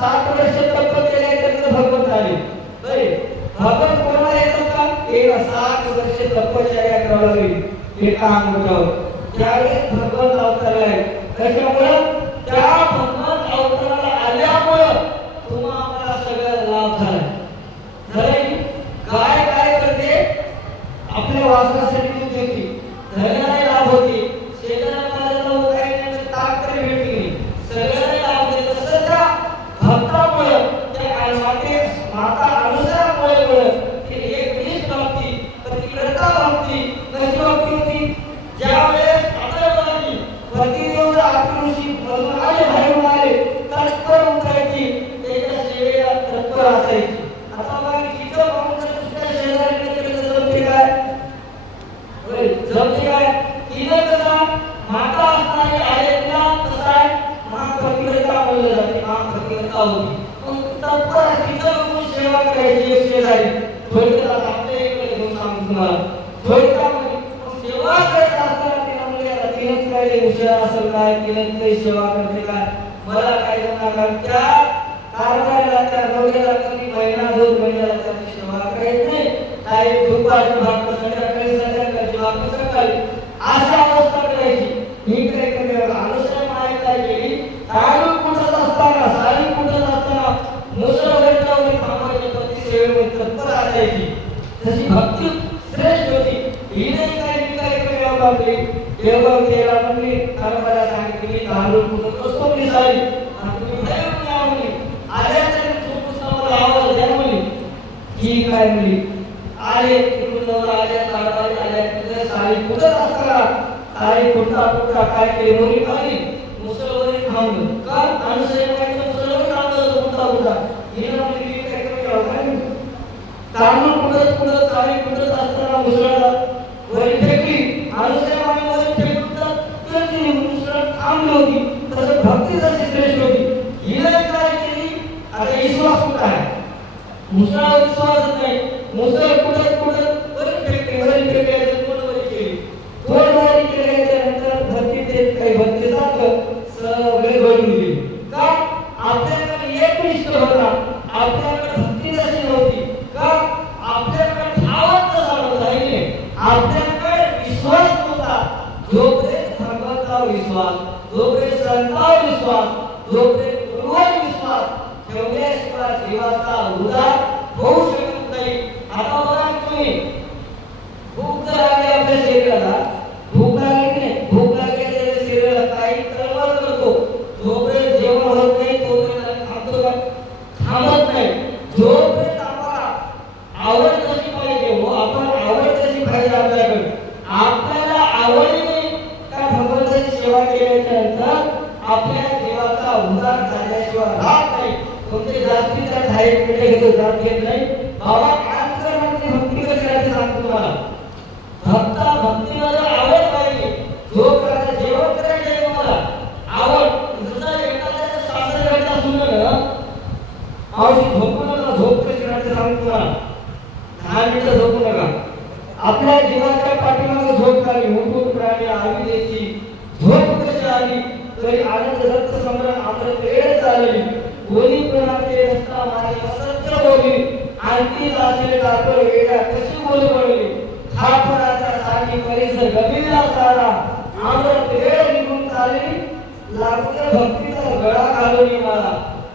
7 वर्ष तप केले तर भगवंत आले बरे भगवंत कोणाला येतात का एक 7 वर्ष तपश्चर्या करावी लागली एका अंगावर त्यावेळेस भगवंत अवतरलाय कशामुळे त्या भगवंत अवताराला आल्यामुळे तुम्हाला सगळं लाभ झालाय गाय काय करते आपल्या वासनासाठी दूध देते धनाला लाभ होते शेतकऱ्याला उगायचे ताक तरी भेटते सगळ्यांना लाभ देते तसं त्या भक्तामुळे त्या माता अनुसारामुळे ती एक विशेष प्राप्ती प्रतिकृता प्राप्ती कशी प्राप्ती होती ज्यावेळेस आपल्या बघायची पतिदेव आकृषी म्हणून आले बाहेरून आले तत्पर उतरायची त्याच्या सेवेला तत्पर असायची आता बघा तिचं पाहून जर दुसऱ्या शेजारी केलं जमते काय जमते काय तिनं कसा माता असणारी आहे तिला कसा आहे महापतिव्रता म्हणलं जाते महापतिव्रता होती मग तत्पर तिचं सेवा करायची शेजारी थोडक्यात आपल्या इकडे घेऊन सांगतो तुम्हाला थोडक्यात सेवा करत असताना तिला म्हणजे तिनं विषय असेल काय तिने काही सेवा करते काय मला काय जमणार त्या कारभाराला त्या दोघेला कधी महिना 2 महिन्याला त्याची सेवा करायची काही दुपारी भाकर संध्याकाळी संध्याकाळची भाकर सकाळी अशा अवस्था करायची ही काय करायला अनुसरण माहिती काय केली काळू कुठत असताना सारी कुठत असताना मुसळवरच्यावर थांबायची पती सेवेमध्ये तत्पर असायची तशी भक्ती श्रेष्ठ होती हिने काय करायला लागली देवळ केला म्हणजे कारभाराला सांगितली काळू कुठत असतो की सारी आणि तुम्ही बाहेरून या म्हणे आल्या तरी पुस्तकाला आवाज द्या म्हणे ही काय म्हणे आले तिकडून आल्या कारभार आल्या तिथे सारी कुठत असताना सारी कुठता काय केली मोरी काढली मुसळवरी थांबलं का अनुसरण करायचं मुसळवरी थांबलं कुठता हिनं म्हणजे काय करायला काय काढून कुठत सारी कुठत असताना मुसळला वरी फेकली अनुसरण वरी फेकून तर ती मुसळ थांबली होती तसं भक्ती जशी श्रेष्ठ होती हिनं काय केली आता विश्वास कुठं आहे मुसळावर विश्वासच नाही मुसळ कुठत वरी फेकली वरी केली वरी केल्यानंतर भक्ती ते काही भक्ती जातं सगळे घडून गेली का आपल्याकडे एक निष्ठ होता आपल्याकडे भक्ती जशी नव्हती का आपल्याकडे ठावत तसा नव्हता आपल्याकडे विश्वास नव्हता जोपर्यंत भगवंतावर विश्वास जोपर्यंत संतांवर विश्वास जोपर्यंत गुरुवर विश्वास ठेवल्याशिवाय जीवाचा उद्धार होऊ शकत नाही आता बघा तुम्ही भूक जर आली आपल्या शरीराला भूक लागली शरीराला काही तळमळ करतो जोपर्यंत जेवण होत नाही तोपर्यंत थांबत नाही जोपर्यंत आम्हाला आवड कशी पाहिजे हो आपण आवड कशी पाहिजे आपल्याला आवडीने त्या भगवंताची सेवा केल्याच्या नंतर आपल्या जीवाचा उद्धार झाल्याशिवाय राहत नाही तुमचे जास्तीच्या धाईत पेढे घेतो जात घेत नाही बाबा आज जर म्हणजे भक्ती कशी राहते सांगतो तुम्हाला भक्तीमध्ये आवड पाहिजे जो करायचं जेवण करायचं तुम्हाला आवड जसं एखाद्याचं शास्त्र घडता सुनलं ना आवडी झोपू नका झोप कशी राहते सांगतो तुम्हाला 10 मिनिटं झोपू नका आपल्या जीवाच्या पाठीमागे झोप झाली उठून प्राणी आवी द्यायची झोप कशी आली तरी आनंद रक्त संग्रह अमृत वेळ झाली कोणी प्रणाचे रस्ता मारे असत्य बोली आणखी असेल कापर वेळा कशी बोल पडली खापराचा साठी परिसर गमिला सारा अमृत वेळ निघून चालली लागते भक्तीचा गळा घालून मला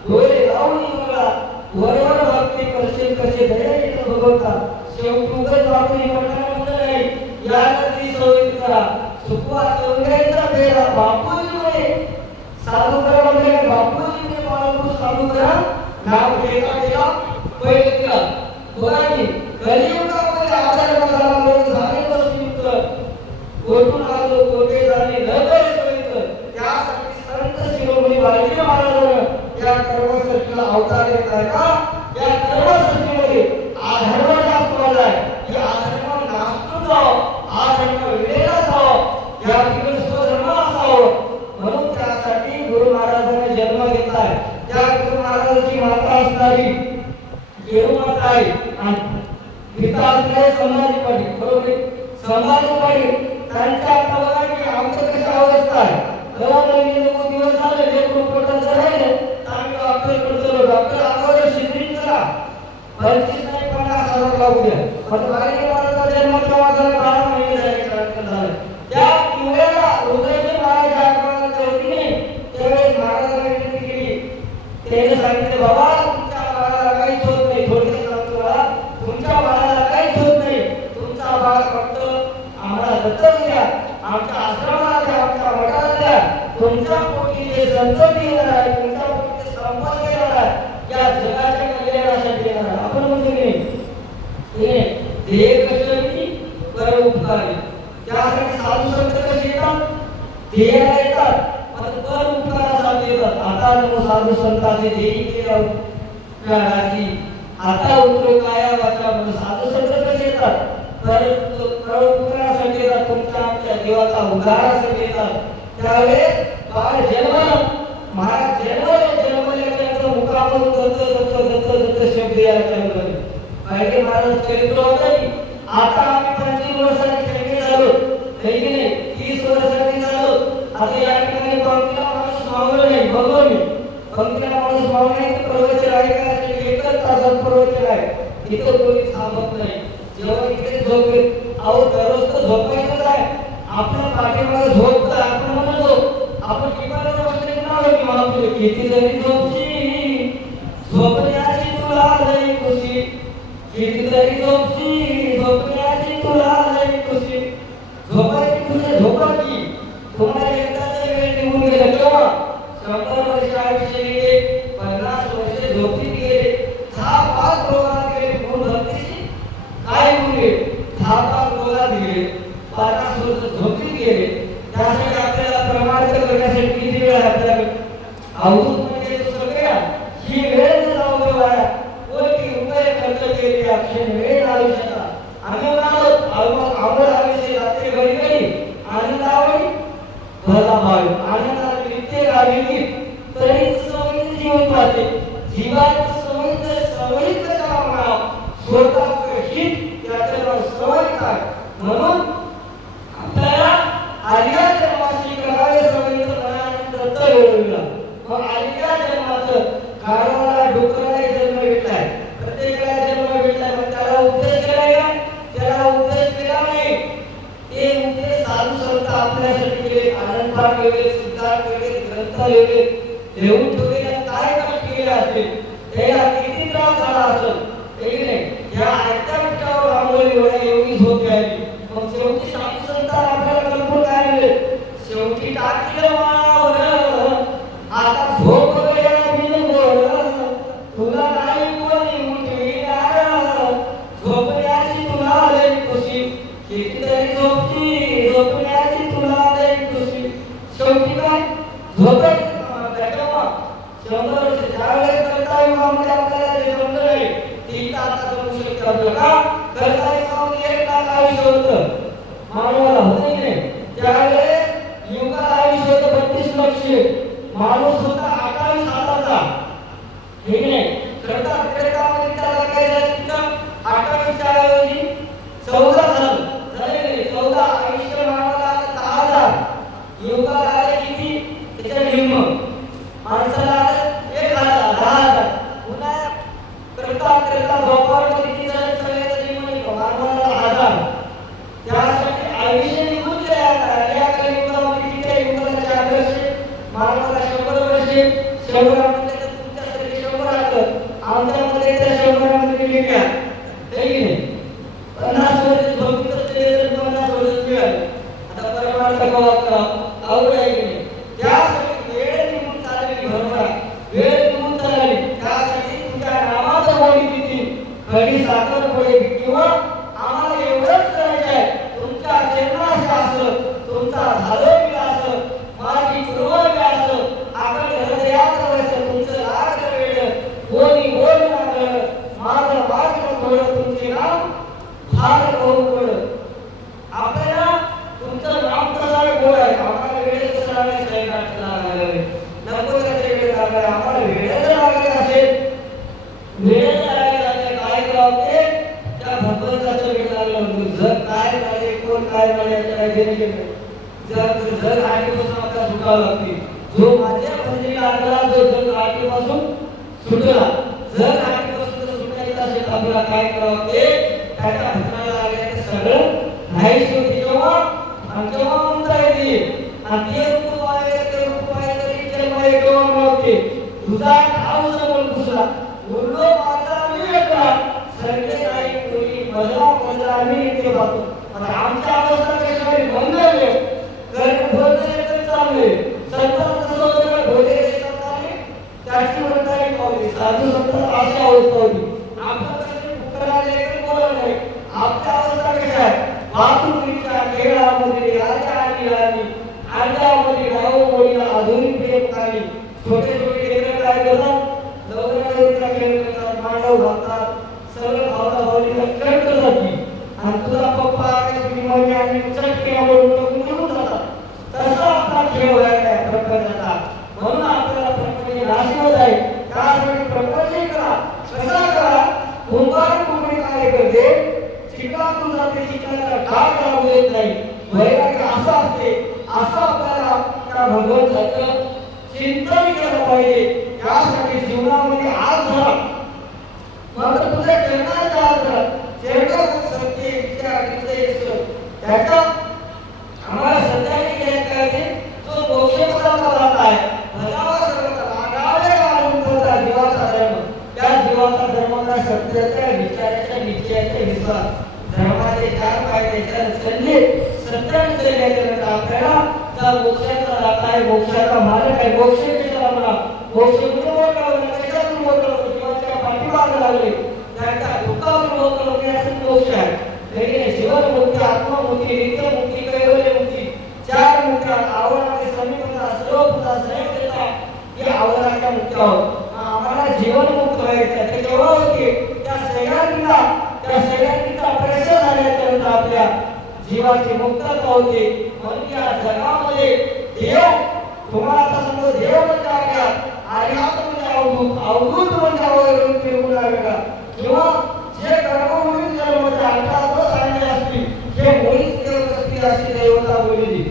डोळे लावून मला वरवर भक्ती करशील कसे दया येत भगवता शेवटी उगत बापरी म्हणणार नाही या नदी सोयीत करा सुखवा चौघ्याचा फेरा बापूजीमुळे साधू करा म्हणजे बापूजीने बाळगून साधू करा नाव घेता गेला पहिले केला बघा की कलियुगामध्ये आधार बघायला लोक झाले बसयुक्त कोठून आलो कोठे झाले न करे सोयीत त्यासाठी संत शिरोमणी बाळजी महाराजांना या कर्मसृष्टीला अवतार देतात का या कर्मसृष्टीमध्ये अधर्म जास्त वाढलाय की अधर्म नाशून जावं अधर्म वेळेला जावं या ठिकाणी स्वधर्म असावं म्हणून त्यासाठी गुरु महाराजांनी जन्म घेतलाय त्या गुरु महाराजांची माता असणारी माता आहे आणि पिता असणारे संभाजी पाटील बरोबर संभाजी पाटील त्यांच्या आता बघा की आमचं कशी अवस्था आहे दिवस झाले जे पोटाचं राहिले आम्ही डॉक्टर अगोदर शिबिरिंग करा 25 नाही 50,000 लागू द्या पण बाळजी महाराजांचा जन्म केव्हा झाला 12 महिने झाले त्या किल्ल्याला हृदयाचे महाराज आगमनाच्या वतीने त्यावेळेस महाराजांनी विनंती केली त्याने सांगितले बाबा तुमच्या बाळाला काहीच होत नाही थोडक्यात सांगतो मला तुमच्या बाळाला काहीच होत नाही तुमचा बाळ फक्त आम्हाला दत्तक द्या आमच्या आश्रमाला द्या आमच्या मठाला द्या तुमच्या पोटी जे संतती येणार आहे तुमच्या पोटी जे संपत्ती येणार आहे या जगाच्या कल्याणासाठी येणार आहे आपण म्हणतो की देह कशाची पर उपकारी त्यासाठी साधू संत कसे येतात देहाला येतात पण पर उपकारासाठी येतात आता साधू संतांचे देही केल्या आता उतरो काया वाचा म्हणून साधू संत कसे येतात तर उपकारासाठी येतात तुमच्या आमच्या जीवाचा उद्धारासाठी येतात त्यावेळेस बाळ जन्मलं महाराज जन्मल्याच्या मुखामधून दत्त शब्द यायला चालू झाले पाहिजे महाराज चरित्र होतं की आता आम्ही 25 वर्षांनी खेळणे झालो काही नाही 30 वर्षांनी झालो आता बघलो मी पंक्तीला माणूस मावण्याचं प्रवचन ऐकायसाठी एकच तासात प्रवचन आहे तिथं कोणी थांबत नाही जेव्हा इकडे झोपेत अहो दररोज तर झोपायचंच आहे आपल्या पाठीमागे झोपतं आपण म्हणतो आपण किमान गोष्टी नाही मागतो किती जरी झोपची झोपण्याची तुला लई खुशी किती जरी झोपची झोपण्याची तुला लई खुशी झोपायची तुझ्या झोपाची तुम्हाला एकदा वेळ निघून गेला केव्हा 100 वर्ष आयुष्य गेले 50 वर्ष झोपी गेले 10-5 रोगात गेले कोण भक्तीची काय मुले 10-5 रोगात गेले 50 वर्ष झोपी गेले त्यासाठी आपल्याला प्रमाणित करण्यासाठी किती वेळ आपल्याला अवधूत म्हणजे सगळ्या ही वेळ जाऊ आहे कोटी रुपये खर्च केले अक्षय वेळ आयुष्याचा आम्ही आम्हाला आयुष्य जाते घडी घडी आनंदावळी भला भाव आनंदाला नित्य गावी तरी सवयीत जीवन पाहते जीवात सवयीत कशा म्हणाव स्वतः हित त्याच्यावर सवय काय म्हणून आपल्याला आर्या जन्माची करावे सवयीचं मनानंद तर मिळवला मग आर्या जन्माचं गाढवाला डुकराला जन्म भेटलाय प्रत्येकाला जन्म भेटलाय मग त्याला उपदेश केलाय का त्याला उपदेश केला नाही ते उपदेश साधू संत आपल्यासाठी केले आनंदपाठ केले सिद्धार्थ केले ग्रंथ लिहिले लिहून ठेवले काय कष्ट केले असतील त्याला किती त्रास झाला असेल हे नाही या आजच्या विचारावर आंबोली एवढ्या एवढी झोप घ्यायची मग शेवटी साधू संत आपल्याला कल्पना काय मिळेल शेवटी टाकीलं मावर आता झोप तुला नाही कोणी उठविणार झोपण्याची तुला लई खुशी कितीतरी झोपची झोपण्याची तुला लई खुशी शेवटी काय झोपायचं त्याच्यामुळं 100 वर्ष ज्यावेळेस करता येऊ आपल्याला जे जमलं नाही 3 तासात जमू शकतं आपलं का करता येऊ 1 तास आयुष्य होतं मानवाला होतं नाही त्यावेळेस युगाला आयुष्य होतं 32 लक्ष माणूस होता 28 हाताचा हे नाही करता क्रेतामध्ये त्याला काय झालं तिथं 28 च्या ऐवजी 14 झाले 14 आयुष्य मानवाला 10,000 युगाला आले किती त्याच्या निम्म माणसाला आले 1,000 10,000 पुन्हा करता झोपावर किती झाले सगळ्याचं निम्म निघतो मानवाला 1000 त्यासाठी आयुष्य निघून या कलियुगामध्ये किती युगाला 4 वर्ष मानवाला 100 वर्षे 100 आमच्यामध्ये त्या शहरामध्ये गेल्या नाही 50 वर्ष झोपीतच ते 50 वर्ष मिळाले आता परमार्थ आवड आहे की नाही त्यासाठी वेळ निघून चालली बरोबर वेळ निघून चालली त्यासाठी तुझ्या नामाचं होळी किती खडी साखर पडे किंवा आम्हाला एवढंच करायचं आहे तुमच्या चरणाशी असं तुमचा झालं बी असं माझी पूर्व बी असं आपण हृदयाचं व्हायचं तुमचं लाग वेळ कोणी बोल लागलं माझं वाचलं थोडं तुमचे नाम फार गोड आपल्याला तुमचं नाम कसं गोड आहे आम्हाला वेळ कसं लागायचं आहे नको त्याचे वेळ लागला आम्हाला वेळच लागले असेल वेळच लागायचं असेल काय करावं ते त्या भगवंताचं वेळ लागलं जग काय झाले कोण काय झाले याच्या घेणे गेले जग आठीपासून आपल्याला सुटावं लागते जो माझ्या बंदी लागला जो जग आठीपासून सुटला जर आठीपासून सुटायचं असेल आपल्याला काय करावं ते त्याच्या भजनाला लागल्याचं सगळं नाही शेवटी जेव्हा म्हणता येईल आणि ते रूप आहे तरी जन्म केव्हा मिळवते तुझा नाव समोर घुसला बोललो माझा मी वेगळा सर्वे नाही कोणी मला आम्ही इथे पाहतो आता आमच्या अवस्था कशा आहे मंगल कर्म भोजन एकदम चालले संतान कसं होतं भोजन एकदम चालले त्याची म्हणता येईल पावली साधू संत अशा अवस्था होती आपलं कसं पुस्तकाला एकदम बोलवलं नाही आपल्या अवस्था कशा आहे वाहतुकीच्या खेळामध्ये राजा आणि राणी अंड्यामध्ये गावोळीला आधुनिक प्रेम काही छोटे छोटे लेकरं काय करतात लग्नाचा खेळ करतात मांडव घालतात सर्व भावना भावनीला खेळ करतात आणि तुझा पप्पा काही मम्मी आणि चटके आवडून निघून जातात तसा आपला खेळ व्हायला प्रपंचाचा म्हणून आपल्याला प्रपंच नाशिवत आहे त्यासाठी प्रपंच करा कसा करा कुंभार कुंभे काय करते चिकातून जाते चिकाला डाग लागू देत नाही वैराग्य असं असते असं आपल्याला त्या भगवंताचं चिंतन केलं पाहिजे. यासाठी जीवनामध्ये आज झाला मग तुझ्या चरणाचा आदर चरण सत्य विचार त्याचा आम्हाला सत्याने घ्यायचा आहे. जो मोक्षपदाचा दाता आहे भजावा सर्वता लागावे घालून ठेवता जीवाचा धर्म. त्या जीवाचा धर्माला सत्याच्या विचाराच्या निश्चयाचा विश्वास धर्माचे चार फायदे चालले सत्याने केल्यानंतर आपल्याला त्या मोक्षाचा दाता आहे मोक्षाचा मालक आहे. मोक्ष कशाला म्हणा मोक्ष कुठून मोठा कशातून मोठा जीवाच्या पाठीमागे लागले त्यांच्या दुःखातून मोठा होण्यासाठी मोक्ष आहे. जीवन मुक्ती आत्ममुक्ती नित्यमुक्ती कैवल्य मुक्ती चार मुक्त्या आवरणाचे समीपता सर्व पुन्हा संयोजता हे आवरणाच्या मुक्त्या आहोत. आम्हाला जीवन मुक्त व्हायचं ते केव्हा होते त्या सैरांचा प्रश्न झाल्याच्या नंतर आपल्या जीवाची मुक्तता होते. म्हणून या जगामध्ये देव तुम्हाला आता समजा देव म्हणजे आपल्या आणि आपण म्हणजे अवधूत म्हणजे आवरून फिरवून लागला किंवा जे कर्मभूमी जन्माच्या 18 वर्ष आलेले असतील हे मुळीच देवदत्ती अशी देवता बोलली.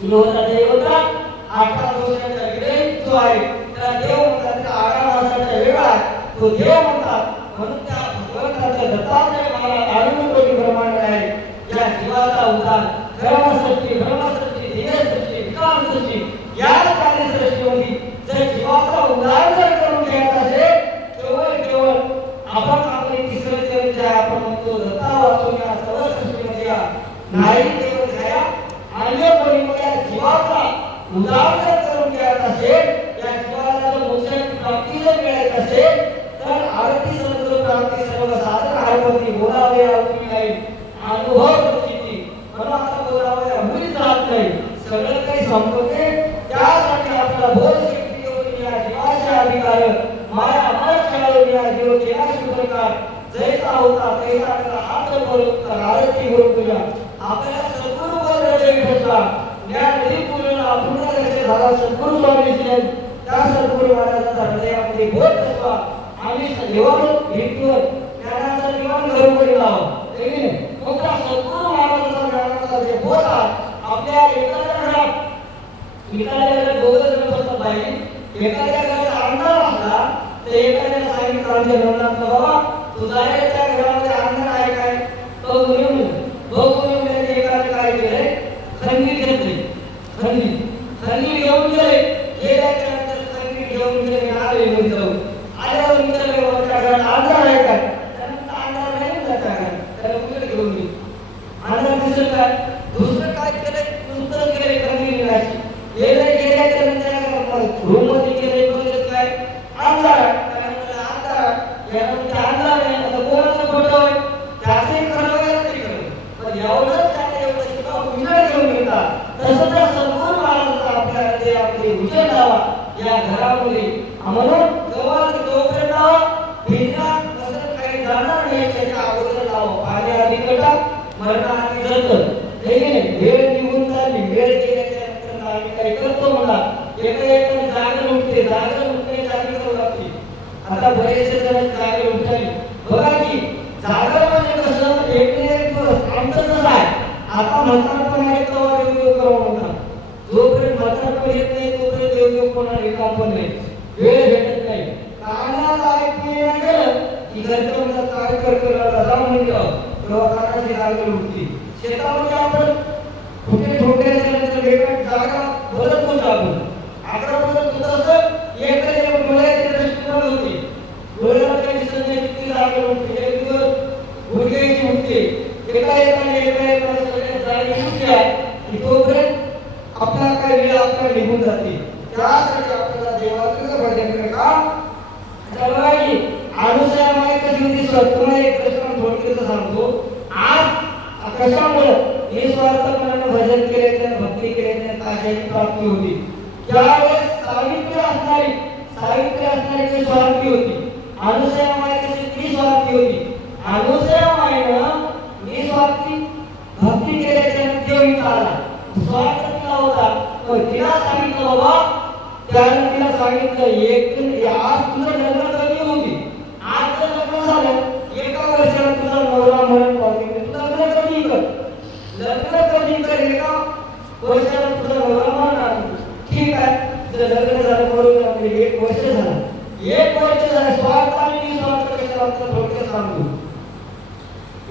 देवता 18 वर्षाचा विरहित जो आहे त्याला देव म्हणतात. त्या 18 वर्षाचा वेळ आहे तो देव म्हणतात. म्हणून त्या भगवंताच्या दत्तात्रय महाराज आनंद कोटी ब्रह्मांड आहे. या जीवाचा उद्धार धर्मसृष्टी ब्रह्मसृष्टी ध्येयसृष्टी विकाससृष्टी या कार्यसृष्टीमध्ये जर जीवाचा उद्धार जर करून घ्यायचा असेल केवळ आपण आपले तिसरे जन्म जे आपण म्हणतो दत्ता वाचून या सर्व सृष्टीमध्ये नाही केवळ झाया अन्य परिमया जीवाचा उद्धार जर करून घ्यायचा असेल या जीवाला जर मोक्षाची प्राप्ती जर मिळायची असेल तर आरती समुद्र प्राप्ती सर्व साधन हरपती बोलावे आवडी नाही अनुभव प्रचिती म्हणून आता बोलावे अमृत राहत नाही सगळं काही संपते. त्यासाठी आपल्याला बोध शक्ती देऊन या जीवाचे अधिकार माया अमर खेळून या जीव केला शिवप्रकार जैसा होता तैसा त्याला हात करून आरती करून तुझ्या आपल्याला सद्गुरू वर हृदय भेटला ज्ञान नदी पूर्ण अपूर्ण कसे झाला सद्गुरू स्वामी त्या सद्गुरू महाराजांचा हृदयामध्ये बोध असला आम्ही जीवन भेटून ज्ञानाचा जीवन घरोघरी लावा मग त्या सद्गुरू महाराजांचा ज्ञानाचा जे बोध आपल्या एखाद्या घरात दोघं जण बसत पाहिजे. एखाद्या घरात अंधार असला तर एखाद्याला सांगितलं आमच्या लग्नात बाबा तुझा त्या घरामध्ये अंधार आहे काय तो घेऊन एकाने काय केलंय संगीत घेतले संगीत घेऊन गेले गेल्याच्यानंतर संगीत घेऊन गेले आले घेऊन जाऊन आल्यावर विचारले त्या घरात अंधार आहे काय त्यांना अंधार नाही त्याच्या घरात त्याला कुठे घेऊन गेले अंधार दिसत काय दुसरं काय केलंय दुसरं केलंय संगीत घेण्याची गेल्याच्या नंतर रूम मध्ये गेले बघत काय अंधार यानंतर अंधार आहे आता कोणाचं फोटो आहे त्याचे खरं नाही करत पण एवढंच त्याने एवढं शिकाव उजेड घेऊन घेतात तसं त्या सद्गुरू महाराजांचा आपल्याला ते आपले उजेड लावा या घरामध्ये म्हणून जवळ जोपर्यंत लावा भिजना कसं काही जाणार नाही त्याच्या अगोदर लावा पाणी आधी कटा मरणाआधी जळतं हे वेळ निघून चालली वेळ गेल्याच्या नंतर आम्ही काही करतो म्हणा एका जागर उठते जागी करू लागते. आता बरेचसे जण जागे उठले बघा की जागर म्हणजे कसं एक आमचं कसं आहे आता म्हातारपण आहे तेव्हा देवदेव करावं म्हणतात जोपर्यंत म्हातारपण येत नाही तोपर्यंत देवदेव कोणा रिकाम पण नाही वेळ भेटत नाही. कानाला ऐकू नाही गेलं की घरचं म्हणतात काय करतो जा म्हणतो तेव्हा कानाची जागर उठते. शेतामध्ये आपण कुठे ठोकल्याच्या वेगळ्या जागा बदलत होतो आपण आकडा बदलत होत असं एखाद्या डोळ्याची दृष्टी होती डोळ्याला काही दिसण्याची जागा होती एक दिवस गुडघ्याची उठते एका सगळ्या जागी उठल्या की तोपर्यंत आपला काय वेळ आपला निघून जाते. त्यासाठी आपल्याला देवाचं भजन का अनुसया माहिती होती तुम्हाला एक प्रश्न थोडक्यात सांगतो. आज कशामुळं निस्वार्थपणाने भजन केल्याने भक्ती केल्याने काशाची प्राप्ती होती. त्यावेळेस सावित्री असणारी स्वार्थी होती. अनुसया मायेची ती स्वार्थी होती. अनुसया मायेनं निस्वार्थी भक्ती केल्याने देव आला स्वार्थ तिला होता पण तिला सांगितलं बाबा त्यानं तिला सांगितलं एक आज तुझं लग्न कधी होती आज जर लग्न झालं एका वर्षाला तुझा नवरा मरण पावते तुझं लग्न कधी कर लग्न कधी कर एका वर्षाला तुझा नवरा मरण ठीक आहे तिचं लग्न झालं बरोबर आपले 1 वर्ष झालं. 1 वर्ष झालं स्वार्थ आणि निस्वार्थ कशाला थोडक्यात सांगतो.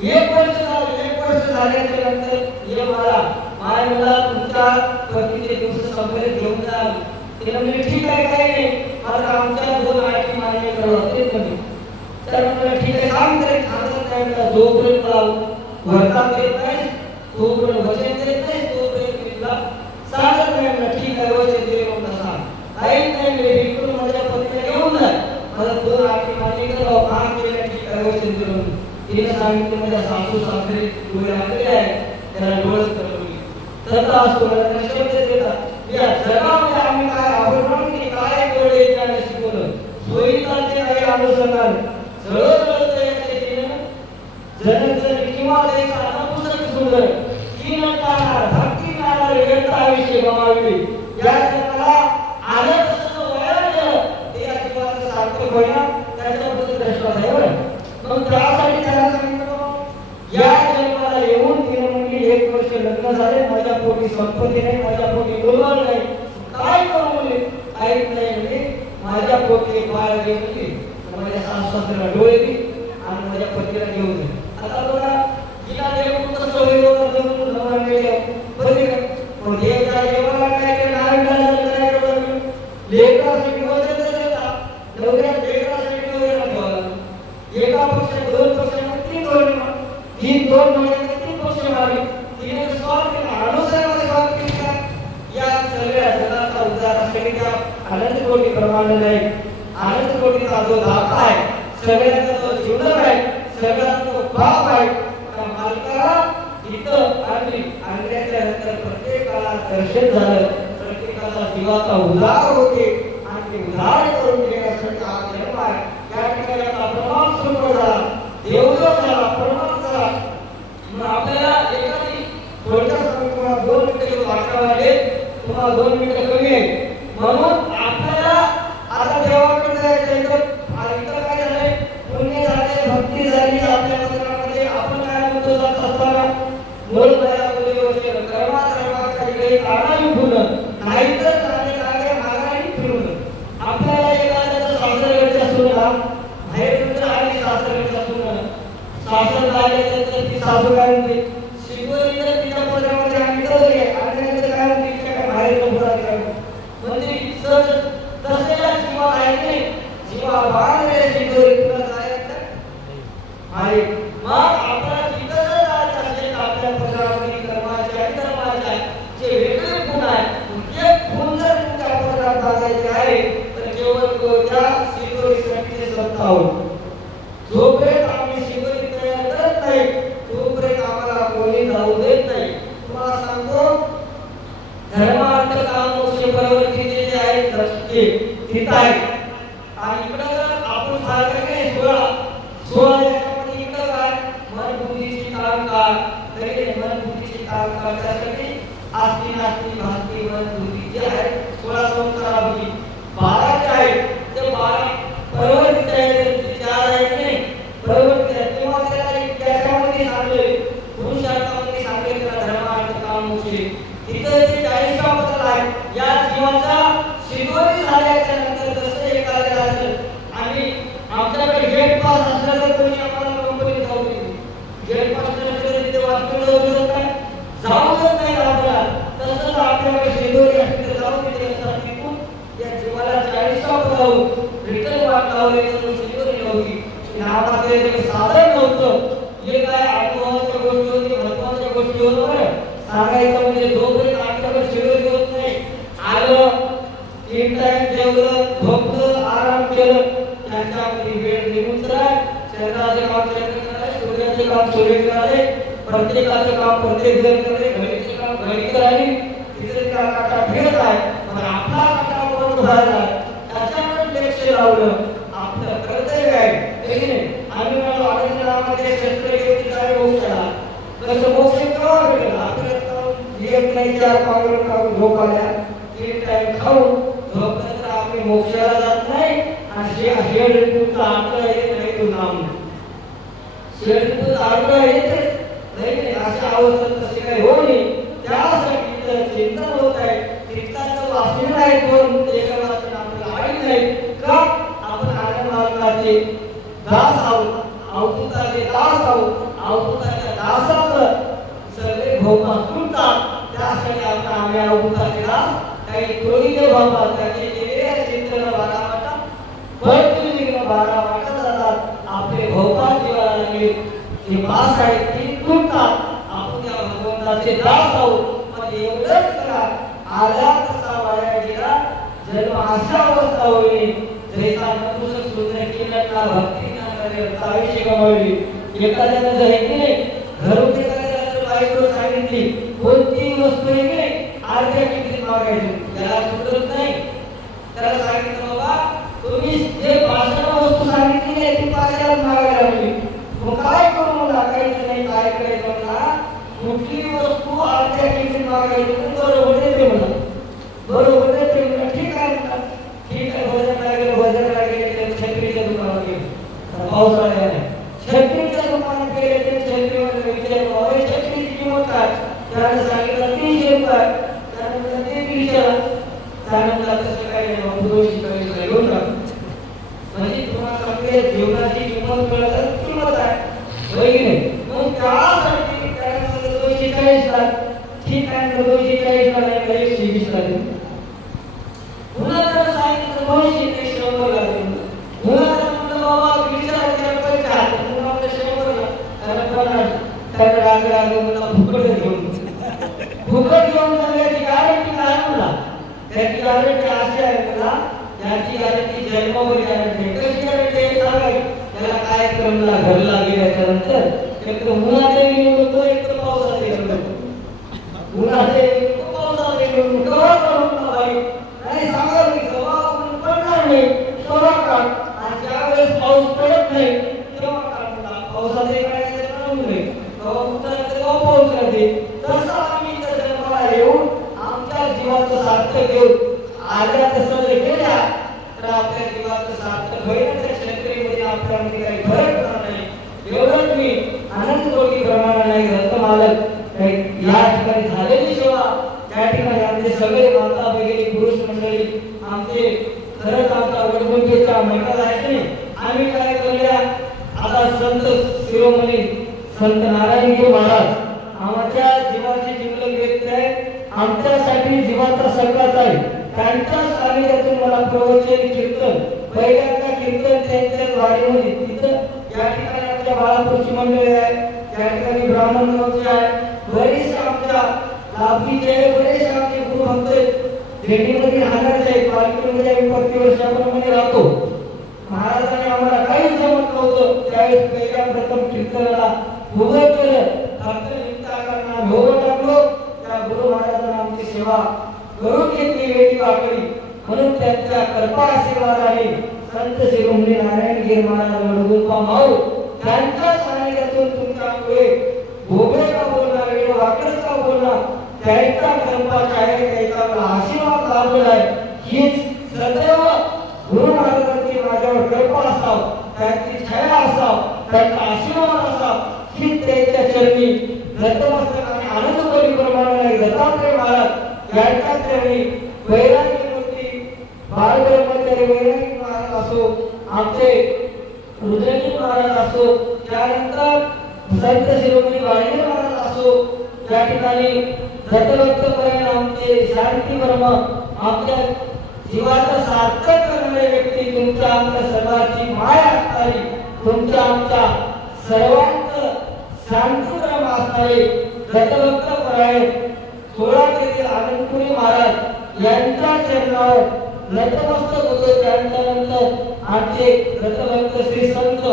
1 वर्ष झालं. 1 वर्ष झाल्याच्या नंतर ये मला माय मला तुमच्या पतीचे दिवस संपले घेऊन जा. तिला म्हणजे ठीक आहे काही नाही, मला आमच्या 2 अटी मान्य करावं तेच म्हणजे. तर म्हटलं ठीक आहे काम तरी खातच नाही मला जोपर्यंत वरदान देत नाही तोपर्यंत वचन देत नाही तोपर्यंत मी तुला सांगत नाही. म्हटलं ठीक आहे वचन दे म्हणून सांग. काही नाही मी इकडून माझ्या पत्नीला घेऊन जा, मला 2 अटी मान्य करावं. काम केलं ठीक आहे वचन दे म्हणून. तिने सांगितलं माझ्या सासू सासरे डोळे लागले आहे त्याला डोळस करवली तसा असतो मला शब्द देतात. या जगामध्ये आम्ही काय आवडून की काय डोळे त्याने शिकवलं सोयीचे काही अनुसंधान सरळ जनक किंवा त्याचा अनपुसक सुंदर तीन काळ भक्ती नाला व्यक्त आयुष्य गमावले. या जगाला आलं तसं वळलं ते या जीवाचं सार्थक होईना त्याच्याबद्दल दृष्टांत आहे बरं. मग त्यासाठी त्याला सांगितलं या जन्माला येऊन तिने म्हणजे 1 वर्ष लग्न झाले, माझ्या पोटी संपत्ती नाही, माझ्या पोटी मुलगा नाही, काय करू म्हणले ऐक नाही म्हणजे माझ्या पोटी बाळ घे म्हणले. माझ्या सासऱ्याला डोळे दे आणि माझ्या पतीला घेऊन दे. आता बघा हिला देऊन कसं होईल म्हणून नवरा मिळेल बरे का पण देवता देवाला काय केलं नारायणाला काय केलं लेकरासाठी वचन देता नवऱ्या लेकरासाठी वचन ठेवलं. एका पक्षात 2 पक्षात 3 महिन्यात 3 पक्ष मारले. तिने स्वार्थ अनुसार स्वार्थ केला. या सगळ्या जगाचा उद्धारासाठी त्या अनंत कोटी प्रमाण नाही. अनंत कोटीचा जो दाता आहे सगळ्यांचा जो जीवलग आहे सगळ्यांचा जो बाप आहे त्या मालकाला इथं आणल्याच्या नंतर प्रत्येकाला दर्शन झालं. प्रत्येकाला जीवाचा उद्धार होते आणि ते उद्धार करून देण्यासाठी हा जन्म आहे. या ठिकाणी आता प्रमाण सुरू झाला देवदेव झाला प्रमाण झाला. मग आपल्याला एखादी थोडक्यात सांगतो तुम्हाला 2 मिनिटं वाटावं लागेल. तुम्हाला 2 मिनिटं कमी आहे म्हणून आपल्याला आता देवाकडे जायचं इथं काय झालंय पुण्य झाले भक्ती झाली आपल्या मंदिरामध्ये आपण काय म्हणतो जात असताना मूळ दया बोलीवरचे कर्माच्या इकडे काढावी फुलं नाहीतर झाले लागे मागाई फिरून. आपल्याला एखाद्याचं सासरकडच्या सुना बाहेरचं आणि सासरकडच्या सुना सासर झाल्यानंतर ती सासू काय म्हणते शिकवली तर तिच्या पदरामध्ये आम्ही ठेवली आणि काय म्हणते काय बाहेर म्हणजे सर तसेला जीवा आहे जीवा बांधले शिकवली तुला जायचं आहे. मग आपला जिथं जायचं असेल आपल्या पदरामध्ये कर्माचे आणि धर्माचे जे वेगळे गुण आहेत ते गुण जर तुमच्या पदरात बांधायचे आहे तर केवळ त्या शिकवणीसाठी स्वतःहून जोपर्यंत आम्ही शिकवणी तयार करत नाही तोपर्यंत आम्हाला कोणी जाऊ देत नाही. तुम्हाला सांगतो धर्मार्थ काम मोक्ष परवर्तीचे जे आहेत रस्ते तिथं आहे आणि इकडं आपण सारखं नाही 16 याच्यामध्ये इकडं काय मन बुद्धीची काम का तरी मन बुद्धीची काम करण्यासाठी आस्ती नास्ती भास्ती मन बुद्धी जे आहे 16 संस्कारापैकी 12 जे आहेत ते 12 परवर्तीचे आहेत. 4 आहेत नाही परवर्तीचे आहेत तेव्हा त्याला त्याच्यामध्ये सांगले पुरुषार्थामध्ये सांगले त्याला धर्मार्थ काम मोक्ष तिथं जे 40 बद्दल आहे. या जीवाचा शिकवणी झाल्याच्या नंतर जसं एखाद्याला असेल आणि आमच्याकडे गेट पास असलं तर कोणी आम्हाला कंपनीत जाऊ देते. गेट पास नसलं तिथे वाचलं जाऊ देत नाही जाऊ देत नाही आपल्याला. तसंच आपल्याकडे शिकवणी असली तर जाऊ देते असतात तिथून या जीवाला 40 जाऊन रिटर्न वाट लावले तर शिकवणी नव्हती नावाचे जे साधन नव्हतं. हे काय अनुभवाच्या गोष्टी होती महत्वाच्या गोष्टी होतं बरं सांगायचं म्हणजे जोपर्यंत आपल्याकडे शिकवणी होत नाही आलं 3 टाइम जेवलं झोपलं आराम केलं त्याच्यामध्ये वेळ निघून राहील. चंद्राचे काम चंद्र करायचे सूर्याचे काम सूर्य करायचे प्रत्येकाचं काम प्रत्येक जण करायचे घडीचे काम घडी करायचे. तिसरे काटा फिरत आहे पण आपला काटा बंद व्हायला त्याच्याकडे लक्ष लावलं आपलं कर्तव्य आहे. आम्ही मला आनंद नावाचे शस्त्र घेऊन काय मोक्षाला कसं मोक्ष केव्हा भेटेल आपल्याला एक नाही 4 पावलं खाऊन झोप आल्या 3 टाइम खाऊन झोपलं तर आम्ही मोक्षाला जात नाही आणि शेड ऋतूचा आकडा येत नाही तो नाम शेड ऋतूचा आकडा येतच नाही अशा अवस्थेत तसे काही होऊ नये. त्यासाठी चिंतन होत आहे चिंताचं वाचन आहे 2 असतात त्यासाठी आम्ही अवघुता केला काही तोडीने बाबा त्याचे केलेल्या चिंतन बारा वाटा भरपूर बारा वाटा जातात आपले भोपाळ जीवाला लागले जे पास आहेत ती तुटतात आपण त्या भगवंताचे दास आहोत पण एवढंच करा आला तसा वाया गेला जन्म अशा अवस्था होईल जैसा नपुंसक शूद्र किनटला भक्ती न करे आयुष्य गमावली एखाद्यानं जर की नाही घरून एखाद्याला जर बायको सांगितली कोणती वस्तू आहे की नाही अर्ध्या किमतीत मागायची त्याला सुधरत नाही त्याला सांगितलं बाबा तुम्ही जे भाषण वस्तू सांगितली आहे ती पाचशेला मागायला लागली मग काय करू टाकायचं नाही काय करायचं म्हणा कुठली वस्तू अर्ध्या किमतीत मागायची बरोबर देते म्हणा बरोबर देते म्हणा ठीक आहे म्हणा ठीक आहे भजन लागेल छत्रीच्या दुकानात गेलो पावसाळा नाही छत्रीच्या दुकानात गेले ते छत्रीवर विचारलं छत्रीची किंमत काय त्याने सांगितलं 300 रुपये त्याने म्हणलं ते 300 त्यानंतर तसं काही नाही 200 काही घेऊन टाक म्हणजे तुम्हाला आपल्या जीवनाची किंमत कळत किंमत आहे होय की नाही मग त्यासाठी त्याने म्हणलं 240 ला ठीक आहे 240 ला नाही 120 ला पुन्हा त्याला सांगितलं 200 ते 100 लागेल पुन्हा म्हणलं बाबा 20,000 रुपये काय पुन्हा आपल्या 100 ला त्याला राग मला फुकट घेऊन जाण्याची गॅरंटी काय म्हणला त्याची गॅरंटी अशी आहे मला याची गॅरंटी जन्मावर गॅरंटी कशी गॅरंटी सांगाय त्याला काय क्रमला घरला गेल्याच्या नंतर एक तर उन्हाचे निवडतो एक तर पावसाचे निवडतो उन्हाचे पावसाचे निवडतो कवा करून बाई नाही सांगा की कवा पडणार नाही कवा काढ आणि ज्यावेळेस पाऊस पडत नाही तेव्हा काढला पावसाचे काढायचे काम नाही कवा उतरते कवा पाऊस करते तसं आम्ही त्या जन्माला येऊन आमच्या जीवाचं सार्थक घेऊन आल्या तसं जर गेल्या तर आपल्या जीवाचं सार्थक होईल त्या क्षेत्रेमध्ये आपल्यामध्ये काही फरक पडणार नाही एवढंच मी आनंद कोटी प्रमाणात नाही रत्न मालक या ठिकाणी झालेली सेवा त्या ठिकाणी आमचे सगळे माता भगिनी पुरुष मंडळी आमचे खरंच आमचा वडगुंटेचा महिला आहे नाही आम्ही काय करूया आता संत शिरोमणी संत नारायणगिरी महाराज आमच्या जीवाची जिंकलं घेत आहे आमच्यासाठी जीवाचा संघात आहे त्यांच्या सानिध्यातून मला प्रवचन कीर्तन पहिल्यांदा कीर्तन त्यांच्या वाडीमध्ये तिथं या ठिकाणी आमच्या बाळापूरची मंडळी आहे त्या ठिकाणी ब्राह्मण गावचे आहे बरेच आमच्या लाभीचे बरेच आमचे गुरु भक्त दिल्लीमध्ये राहणारे आहेत पालखीमध्ये आम्ही प्रतिवर्षाप्रमाणे राहतो महाराजांनी आम्हाला काहीच जमत नव्हतं त्यावेळेस पहिल्या प्रथम कीर्तनाला उभं केलं फक्त निमित्ता करणार भोग टाकलो त्या गुरु महाराजांना आमची सेवा करून घेतली वेळी वाकडी म्हणून त्यांच्या कृपा आशीर्वादाने संत शिरोमणी नारायणगिरी महाराज वडगुंपा माऊ त्यांच्या सानिध्यातून तुमच्यामुळे भोगळे का बोलणार वेळ वाकडच का बोलणार त्यांचा कृपा आहे त्याचा मला आशीर्वाद लाभलेला आहे हीच सदैव गुरु महाराजांची माझ्यावर कृपा असाव त्यांची छाया असाव त्यांचा आशीर्वाद असाव ही त्यांच्या चरणी नतमस्तक आणि आनंद कोटी प्रमाणाने दत्तात्रय महाराज यांच्या चरणी वैरागी मूर्ती बाळब्रह्मचारी वैरागी महाराज असो आमचे रुद्रजी महाराज असो त्यानंतर संत शिरोमणी वाणिज्य महाराज असो या ठिकाणी दत्तभक्तपरायण आमचे शांती ब्रह्म आमच्या जीवाचा सार्थक करणारे व्यक्ती तुमच्या आमच्या सर्वांची माया असणारी तुमच्या आमच्या सर्वांचं शांती ब्रह्म असणारे दत्तभक्तपरायण 16 तेथील आनंदपुरी महाराज यांच्या चरणावर नतमस्तक होतो त्यानंतर आमचे दत्तभक्त श्री संत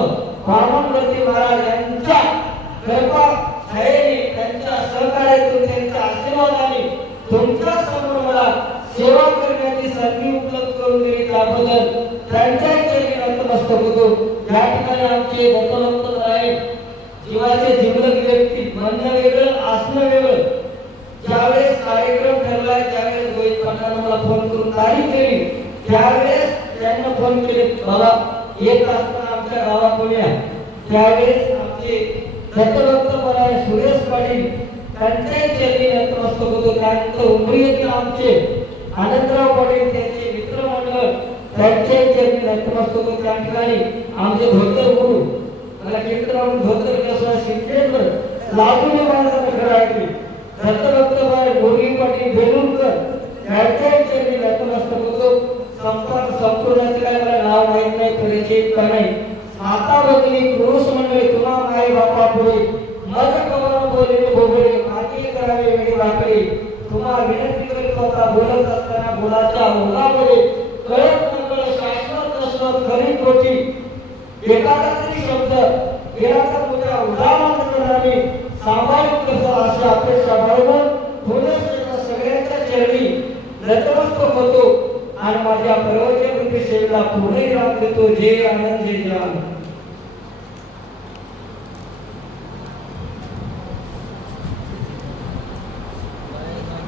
वामनवर्ती महाराज यांच्या कृपा छायेने त्यांच्या सहकार्यातून त्यांच्या आशीर्वादाने तुमच्या समोर मला सेवा करण्याची संधी उपलब्ध करून दिली त्याबद्दल त्यांच्या चरणी नतमस्तक होतो या ठिकाणी आमचे दत्तभक्त आहे जीवाचे जिवलग व्यक्ती म्हणणं वेगळं असणं वेगळं ज्यावेळेस कार्यक्रम ठरलाय त्यावेळेस गोविंद पाटलांना मला फोन करून तारीख केली त्यावेळेस त्यांना फोन केले बाबा एक असताना आमच्या गावात या त्यावेळेस आमचे दत्तभक्त परायण सुरेश पाटील त्यांच्या चरणी नतमस्तक होतो त्यानंतर उमरी येथील आमचे आनंदराव पाटील त्यांचे मित्रमंडळ त्यांच्या चरणी नतमस्तक होतो त्या ठिकाणी आमचे धोतर गुरु मला कीर्तन धोतर कसं शिंदेवर लागून महाराजांना खरं ऐकले दत्तभक्त गोरी पाटील बेलूरकर यांच्या चरणी नतमस्तक होतो. संपूर्ण काय मला नाव माहित नाही, परिचित का नाही. माता भगिनी पुरुष मंडळी तुम्हा आई बापा पुढे मज कवर बोलले भोगळे माती करावे वेळी वाकडे. तुम्हा विनंती करीत होता बोलत असताना बोलाच्या ओलामध्ये कळत नकळ शाश्वत नश्वत खरी खोटी एखादा तरी शब्द गेला तर तुझ्या उदाहरण करणारे सामायिक कसं अशी अपेक्षा बाळगून थोडंच सगळ्यांच्या चरणी नतमस्तक होतो आणि माझ्या परवच्या सेवेला पुढे राहत देतो. जय आनंद जय आनंद.